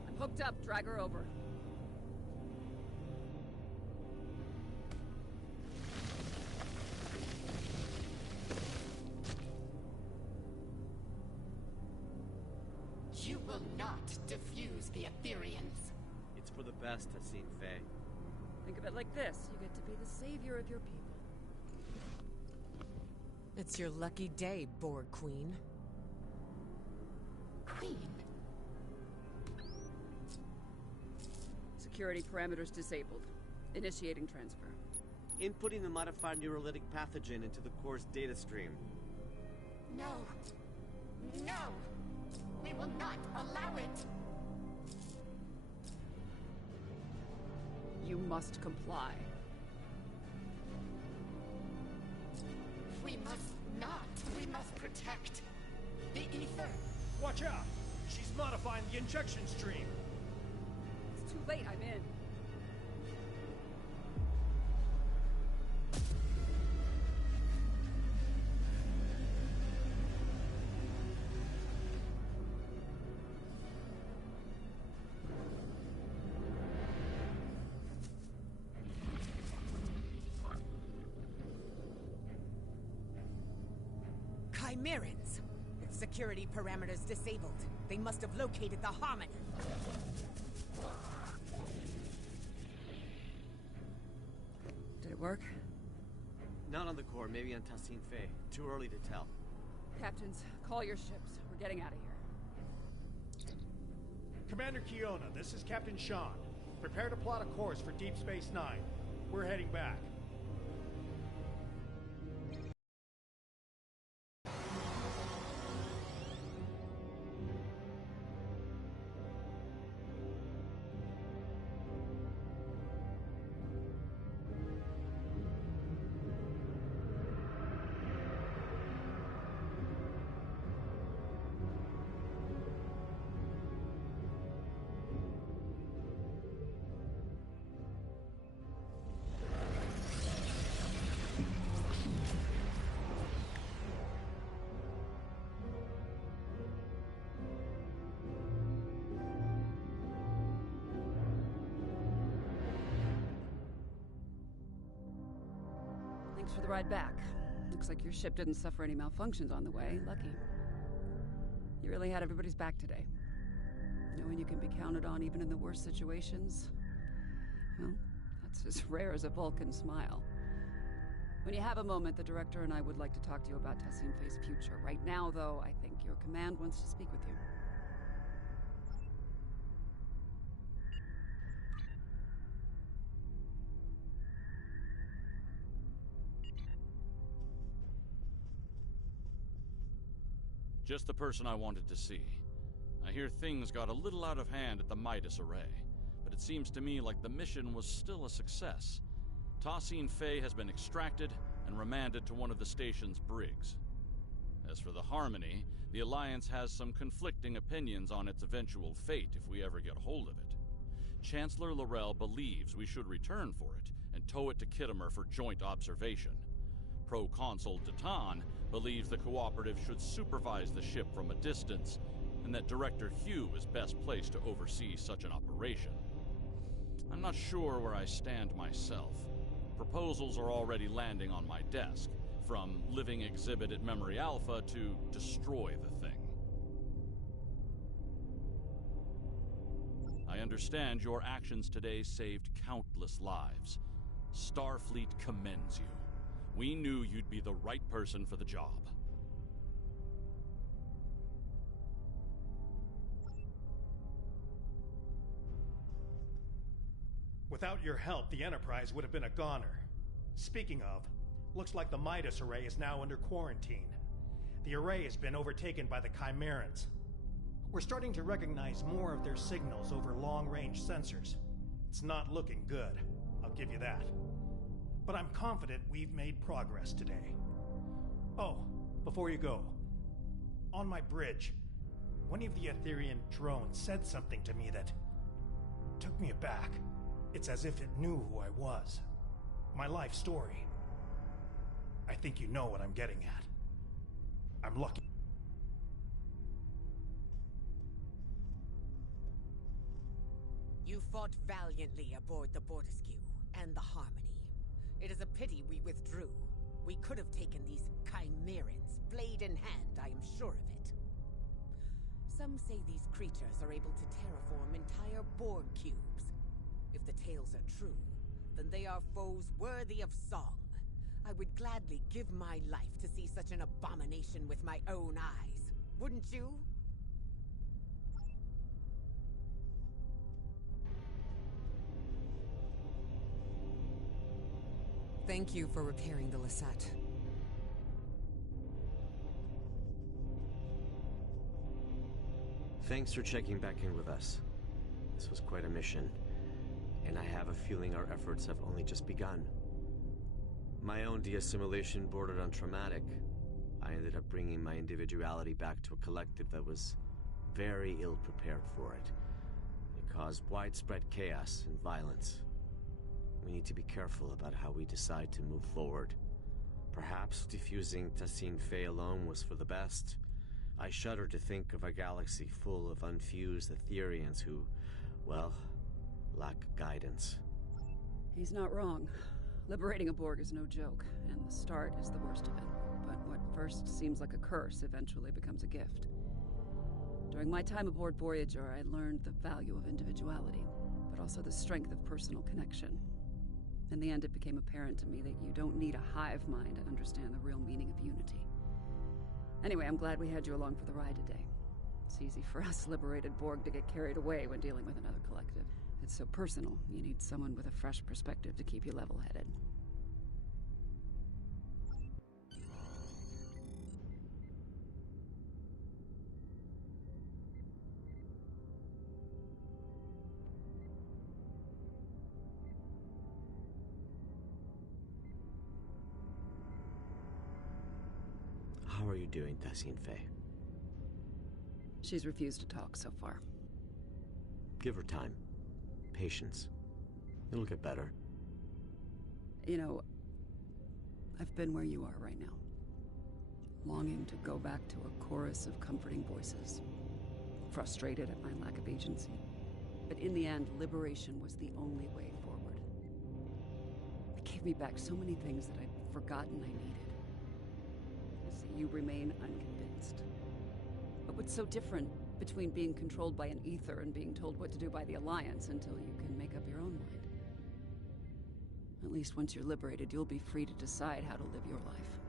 I'm hooked up. Drag her over. You will not defuse the Aetherians. It's for the best, Tassine Faye. Think of it like this. You get to be the savior of your people. It's your lucky day, Borg Queen. Queen. Security parameters disabled. Initiating transfer. Inputting the modified neurolytic pathogen into the core's data stream. No. No! We will not allow it! You must comply. We must not. We must protect the ether. Watch out! She's modifying the injection stream. It's too late. I'm in. Chimerans! With security parameters disabled, they must have located the Harmony. Did it work? Not on the core, maybe on Tassine Faye. Too early to tell. Captains, call your ships. We're getting out of here. Commander Kiona, this is Captain Sean. Prepare to plot a course for Deep Space Nine. We're heading back. Thanks for the ride back. Looks like your ship didn't suffer any malfunctions on the way. Lucky. You really had everybody's back today. Knowing you can be counted on even in the worst situations, well, that's as rare as a Vulcan smile. When you have a moment, the director and I would like to talk to you about Tassine Faye's future. Right now, though, I think your command wants to speak with you. Just the person I wanted to see. I hear things got a little out of hand at the Midas Array, but it seems to me like the mission was still a success. Tassine Faye has been extracted and remanded to one of the station's brigs. As for the Harmony, the Alliance has some conflicting opinions on its eventual fate if we ever get hold of it. Chancellor L'Rell believes we should return for it and tow it to Khitomer for joint observation. Proconsul Datan believes the Cooperative should supervise the ship from a distance, and that Director Hugh is best placed to oversee such an operation. I'm not sure where I stand myself. Proposals are already landing on my desk, from living exhibit at Memory Alpha to destroy the thing. I understand your actions today saved countless lives. Starfleet commends you. We knew you'd be the right person for the job. Without your help, the Enterprise would have been a goner. Speaking of, looks like the Midas Array is now under quarantine. The array has been overtaken by the Chimerans. We're starting to recognize more of their signals over long-range sensors. It's not looking good, I'll give you that. But I'm confident we've made progress today. Oh, before you go, on my bridge, one of the Aetherian drones said something to me that took me aback. It's as if it knew who I was. My life story. I think you know what I'm getting at. I'm lucky. You fought valiantly aboard the Borderskew and the Harmony. It is a pity we withdrew. We could have taken these Chimerans, blade in hand, I am sure of it. Some say these creatures are able to terraform entire Borg cubes. If the tales are true, then they are foes worthy of song. I would gladly give my life to see such an abomination with my own eyes. Wouldn't you? Thank you for repairing the Lisette. Thanks for checking back in with us. This was quite a mission, and I have a feeling our efforts have only just begun. My own de-assimilation bordered on traumatic. I ended up bringing my individuality back to a collective that was very ill-prepared for it. It caused widespread chaos and violence. We need to be careful about how we decide to move forward. Perhaps defusing Tassine Fey alone was for the best. I shudder to think of a galaxy full of unfused Etherians who, well, lack guidance. He's not wrong. Liberating a Borg is no joke, and the start is the worst of it. But what first seems like a curse eventually becomes a gift. During my time aboard Voyager, I learned the value of individuality, but also the strength of personal connection. In the end, it became apparent to me that you don't need a hive mind to understand the real meaning of unity. Anyway, I'm glad we had you along for the ride today. It's easy for us liberated Borg to get carried away when dealing with another collective. It's so personal, you need someone with a fresh perspective to keep you level-headed. How are you doing, Tassine Fey? She's refused to talk so far. Give her time. Patience. It'll get better. You know, I've been where you are right now. Longing to go back to a chorus of comforting voices. Frustrated at my lack of agency. But in the end, liberation was the only way forward. It gave me back so many things that I'd forgotten I needed. You see, you remain unconvinced. But what's so different between being controlled by an ether and being told what to do by the Alliance until you can make up your own mind? At least once you're liberated, you'll be free to decide how to live your life.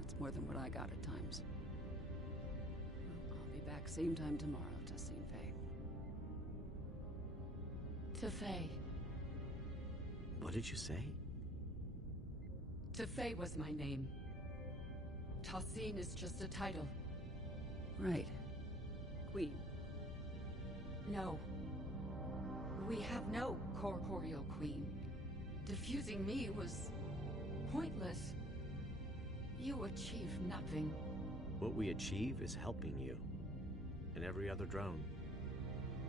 That's more than what I got at times. Well, I'll be back same time tomorrow, Tassine Fey. Tefay. What did you say? Tefay was my name. Tassine is just a title. Right. Queen. No. We have no corporeal queen. Defusing me was pointless. You achieve nothing. What we achieve is helping you. And every other drone.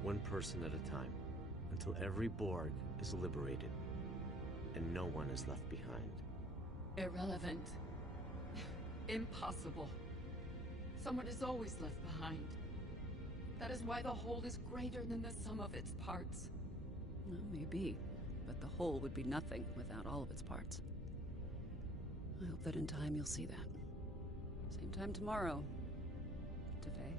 One person at a time. Until every Borg is liberated. And no one is left behind. Irrelevant. Impossible. Someone is always left behind. That is why the whole is greater than the sum of its parts. Well, maybe. But the whole would be nothing without all of its parts. I hope that in time you'll see that. Same time tomorrow. Tefay.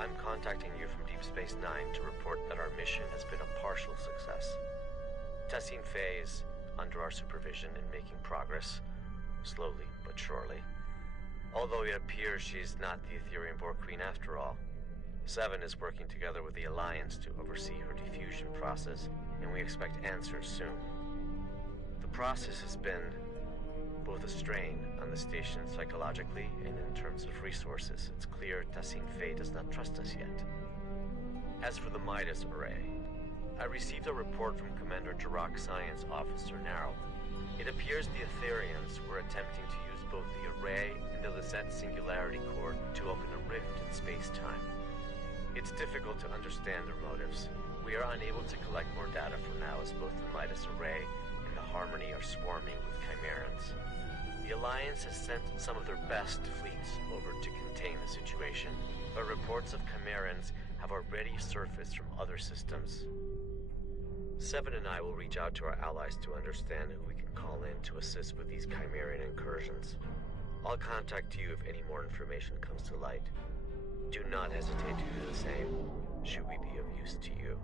I'm contacting you from Deep Space Nine to report that our mission has been a partial success. Tassine Fey is under our supervision and making progress, slowly but surely. Although it appears she's not the Etherian Borg Queen after all. Seven is working together with the Alliance to oversee her diffusion process, and we expect answers soon. process has been both a strain on the station psychologically and in terms of resources. It's clear Tassine Faye does not trust us yet. As for the Midas Array, I received a report from Commander Jirok Science Officer Narrow. It appears the Etherians were attempting to use both the array and the Lisette Singularity Core to open a rift in space-time. It's difficult to understand their motives. We are unable to collect more data for now, as both the Midas Array and the Harmony are swarming with Chimerans. The Alliance has sent some of their best fleets over to contain the situation, but reports of Chimerans have already surfaced from other systems. Seven and I will reach out to our allies to understand who we can call in to assist with these Chimeran incursions. I'll contact you if any more information comes to light. Do not hesitate to do the same, should we be of use to you.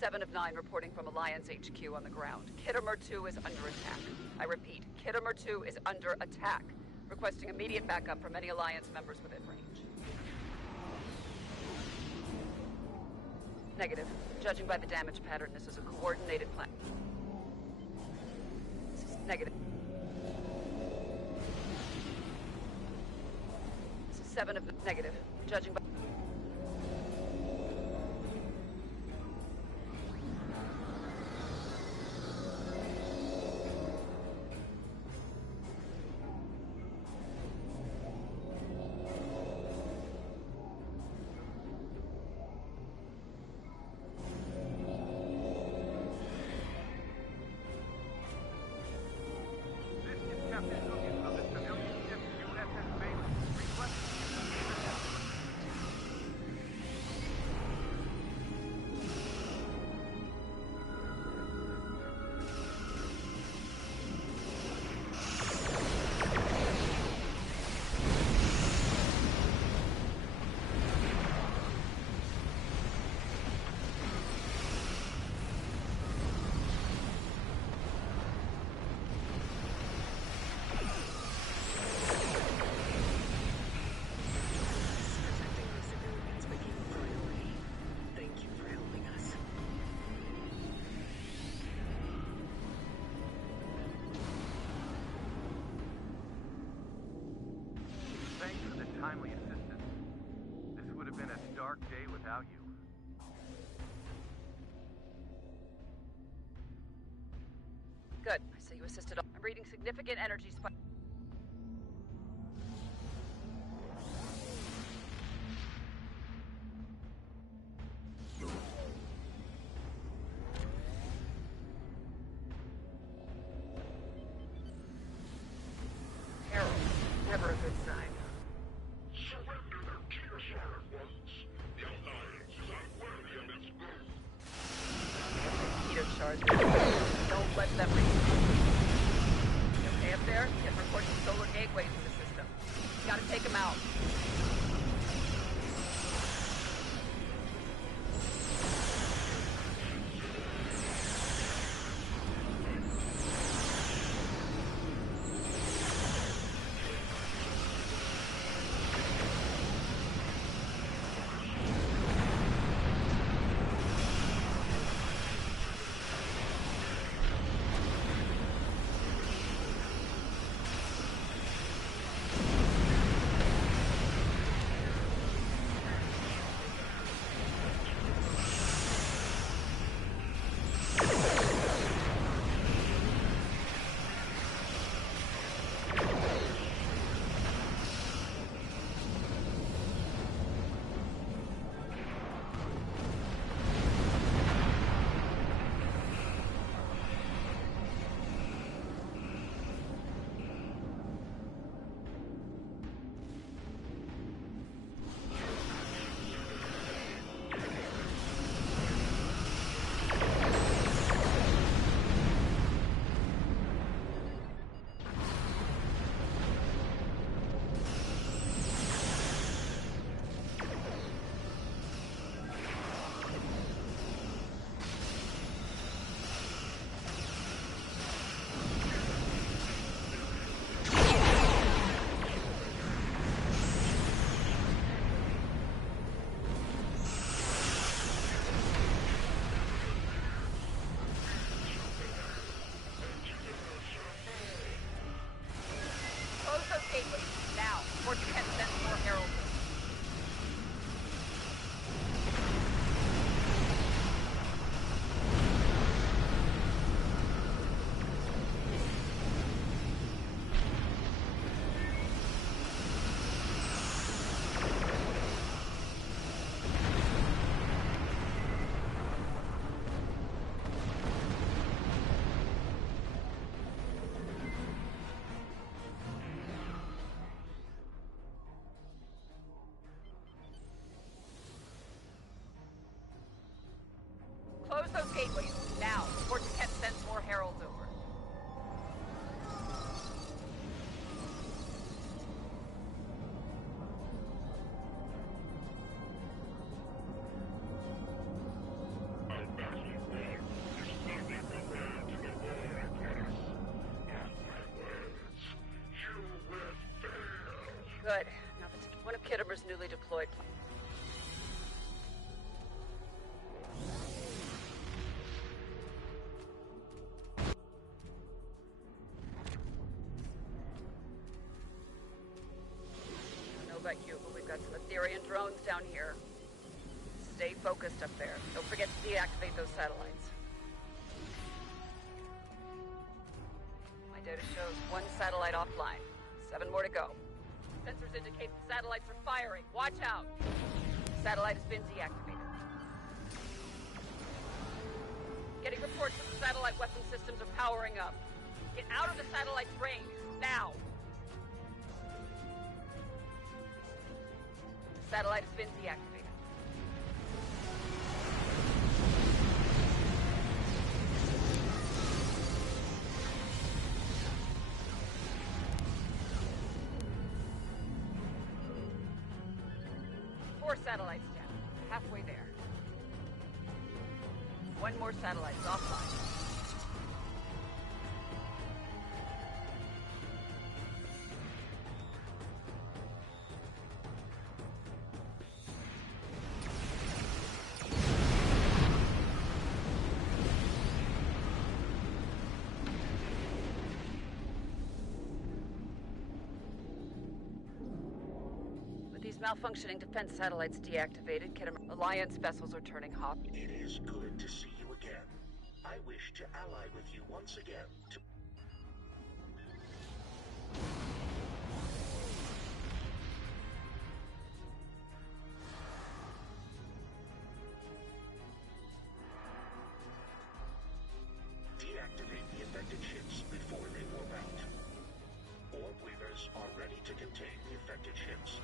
7 of 9 reporting from Alliance HQ on the ground. Kittimer 2 is under attack. I repeat, Kittimer 2 is under attack. Requesting immediate backup from any Alliance members within range. Negative. Judging by the damage pattern, this is a coordinated plan. This is negative. This is 7 of the negative. Judging by... timely assistance. This would have been a dark day without you. Good. I see you assisted. I'm reading significant energy spike. Never a good sign. Surrender their Ketersar at once. The Alliance is unworthy of its growth. Ketersars. Don't let them reach. You okay up there? Get reporting solar gateways in the system. You gotta take them out. Close those gateways, now, before Ket sends more heralds over. I'll battle Good. Now let's get one of Kittimer's newly deployed I don't know about you, but we've got some Aetherian drones down here. Stay focused up there. Don't forget to deactivate those satellites. My data shows 1 satellite offline. 7 more to go. Sensors indicate the satellites are firing. Watch out! Satellite has been deactivated. Getting reports that the satellite weapon systems are powering up. Get out of the satellite's range, now! The satellite has been deactivated. Satellites down. Halfway there. 1 more satellite is offline. Malfunctioning defense satellites deactivated. Alliance vessels are turning hot. It is good to see you again. I wish to ally with you once again to... Deactivate the affected ships before they warp out. Orb weavers are ready to contain the affected ships.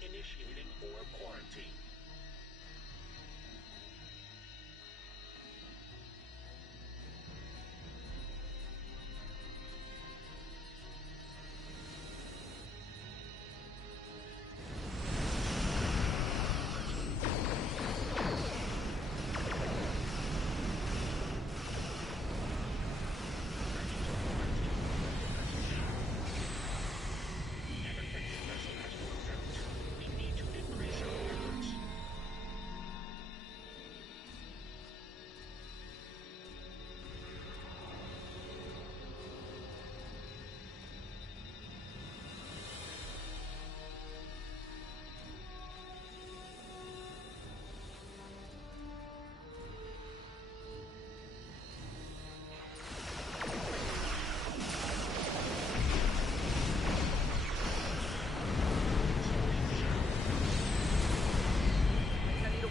Initiating orb quarantine.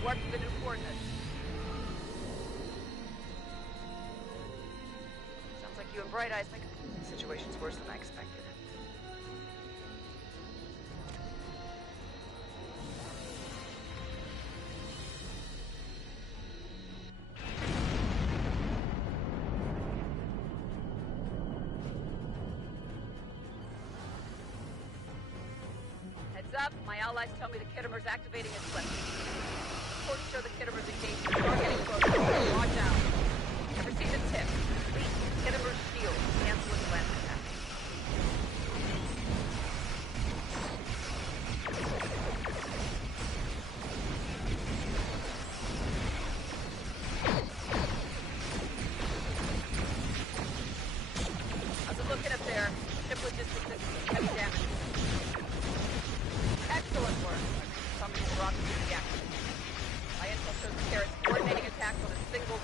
Work with the new coordinates. Sounds like you and Bright Eyes make the situation's worse than I expected. Heads up, my allies tell me the Kittimer's activating its weapon. Reports show the Kittimer's engaged. We're getting closer. Watch out. Ever see the tip? Please, Kittimer's shield. Cancel its lens attack. How's it looking up there? Ship logistics and heavy damage. Excellent work. Something will rock through the action. My intel shows the Carrots coordinating attacks on a single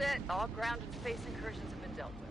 it. All ground and space incursions have been dealt with.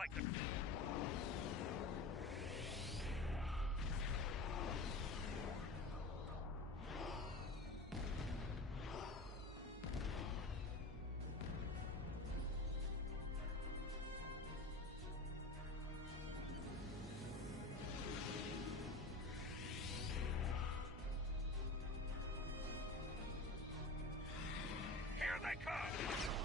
like the... Here they come!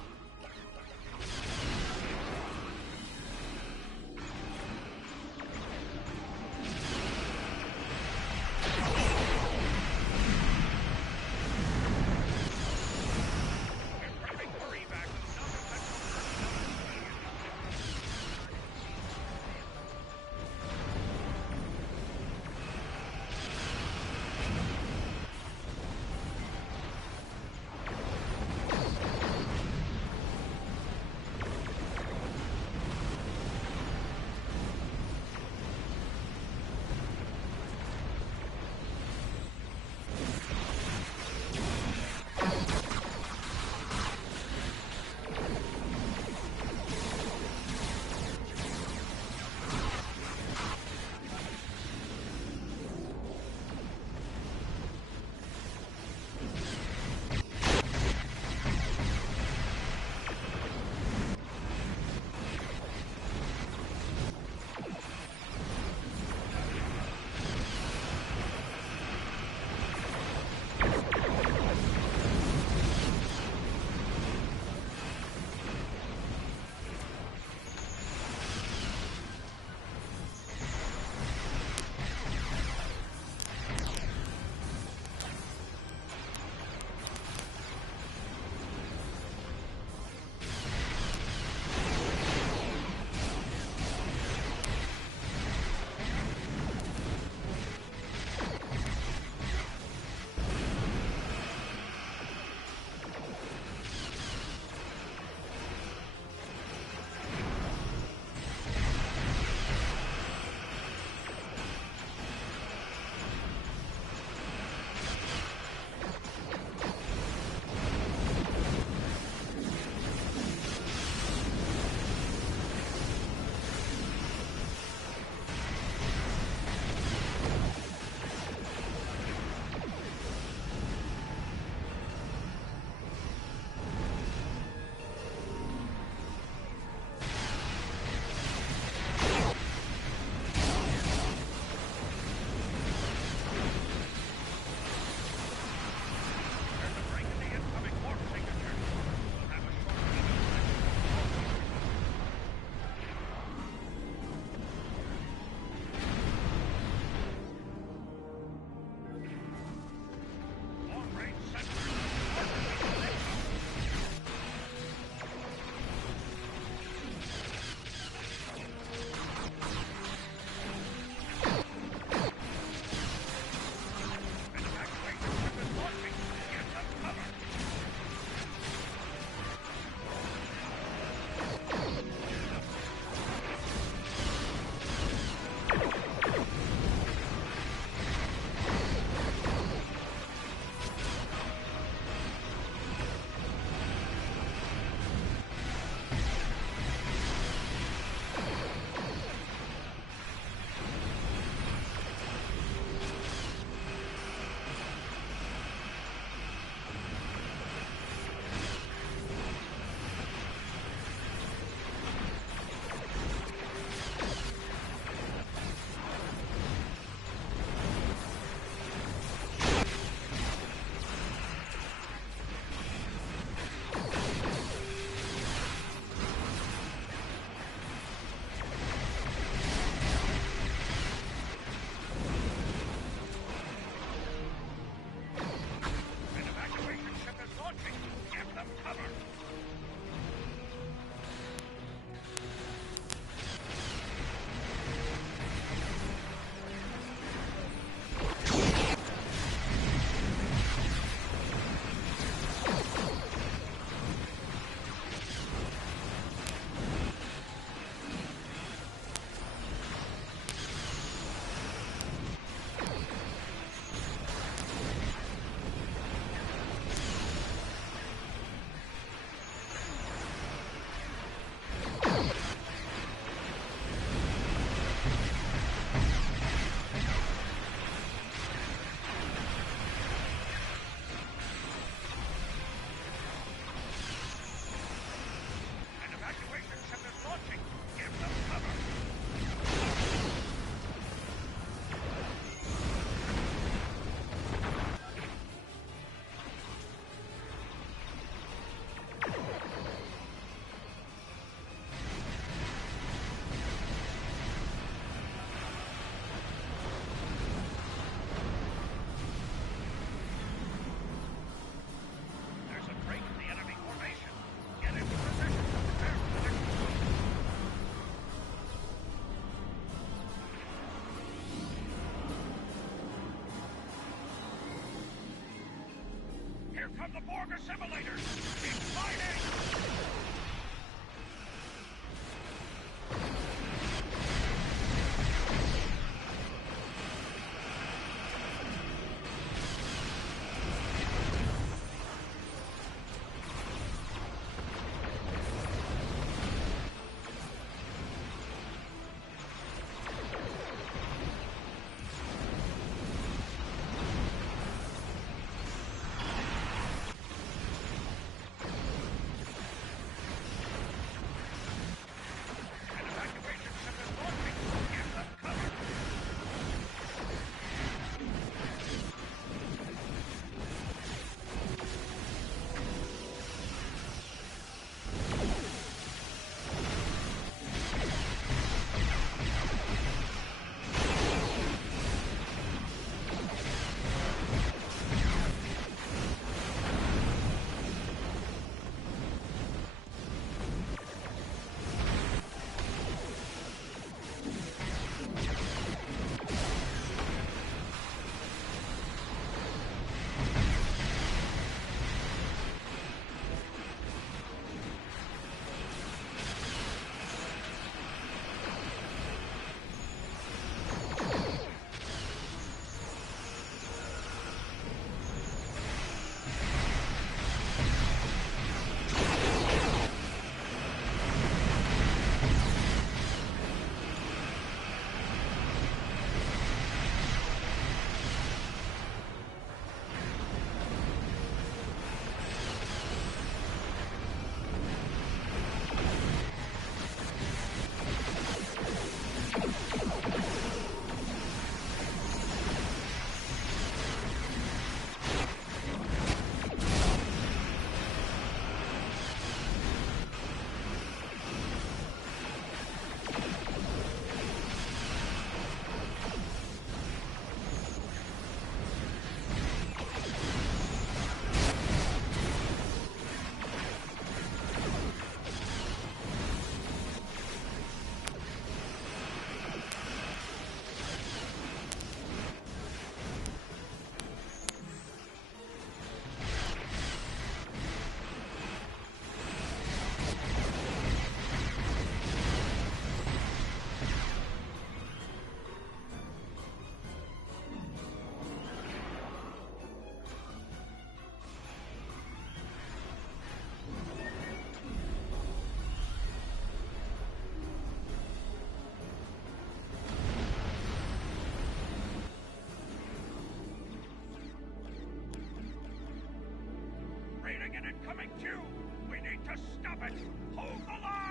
Here come the Borg assimilators! Keep fighting! Raining an incoming Q! We need to stop it! Hold the line!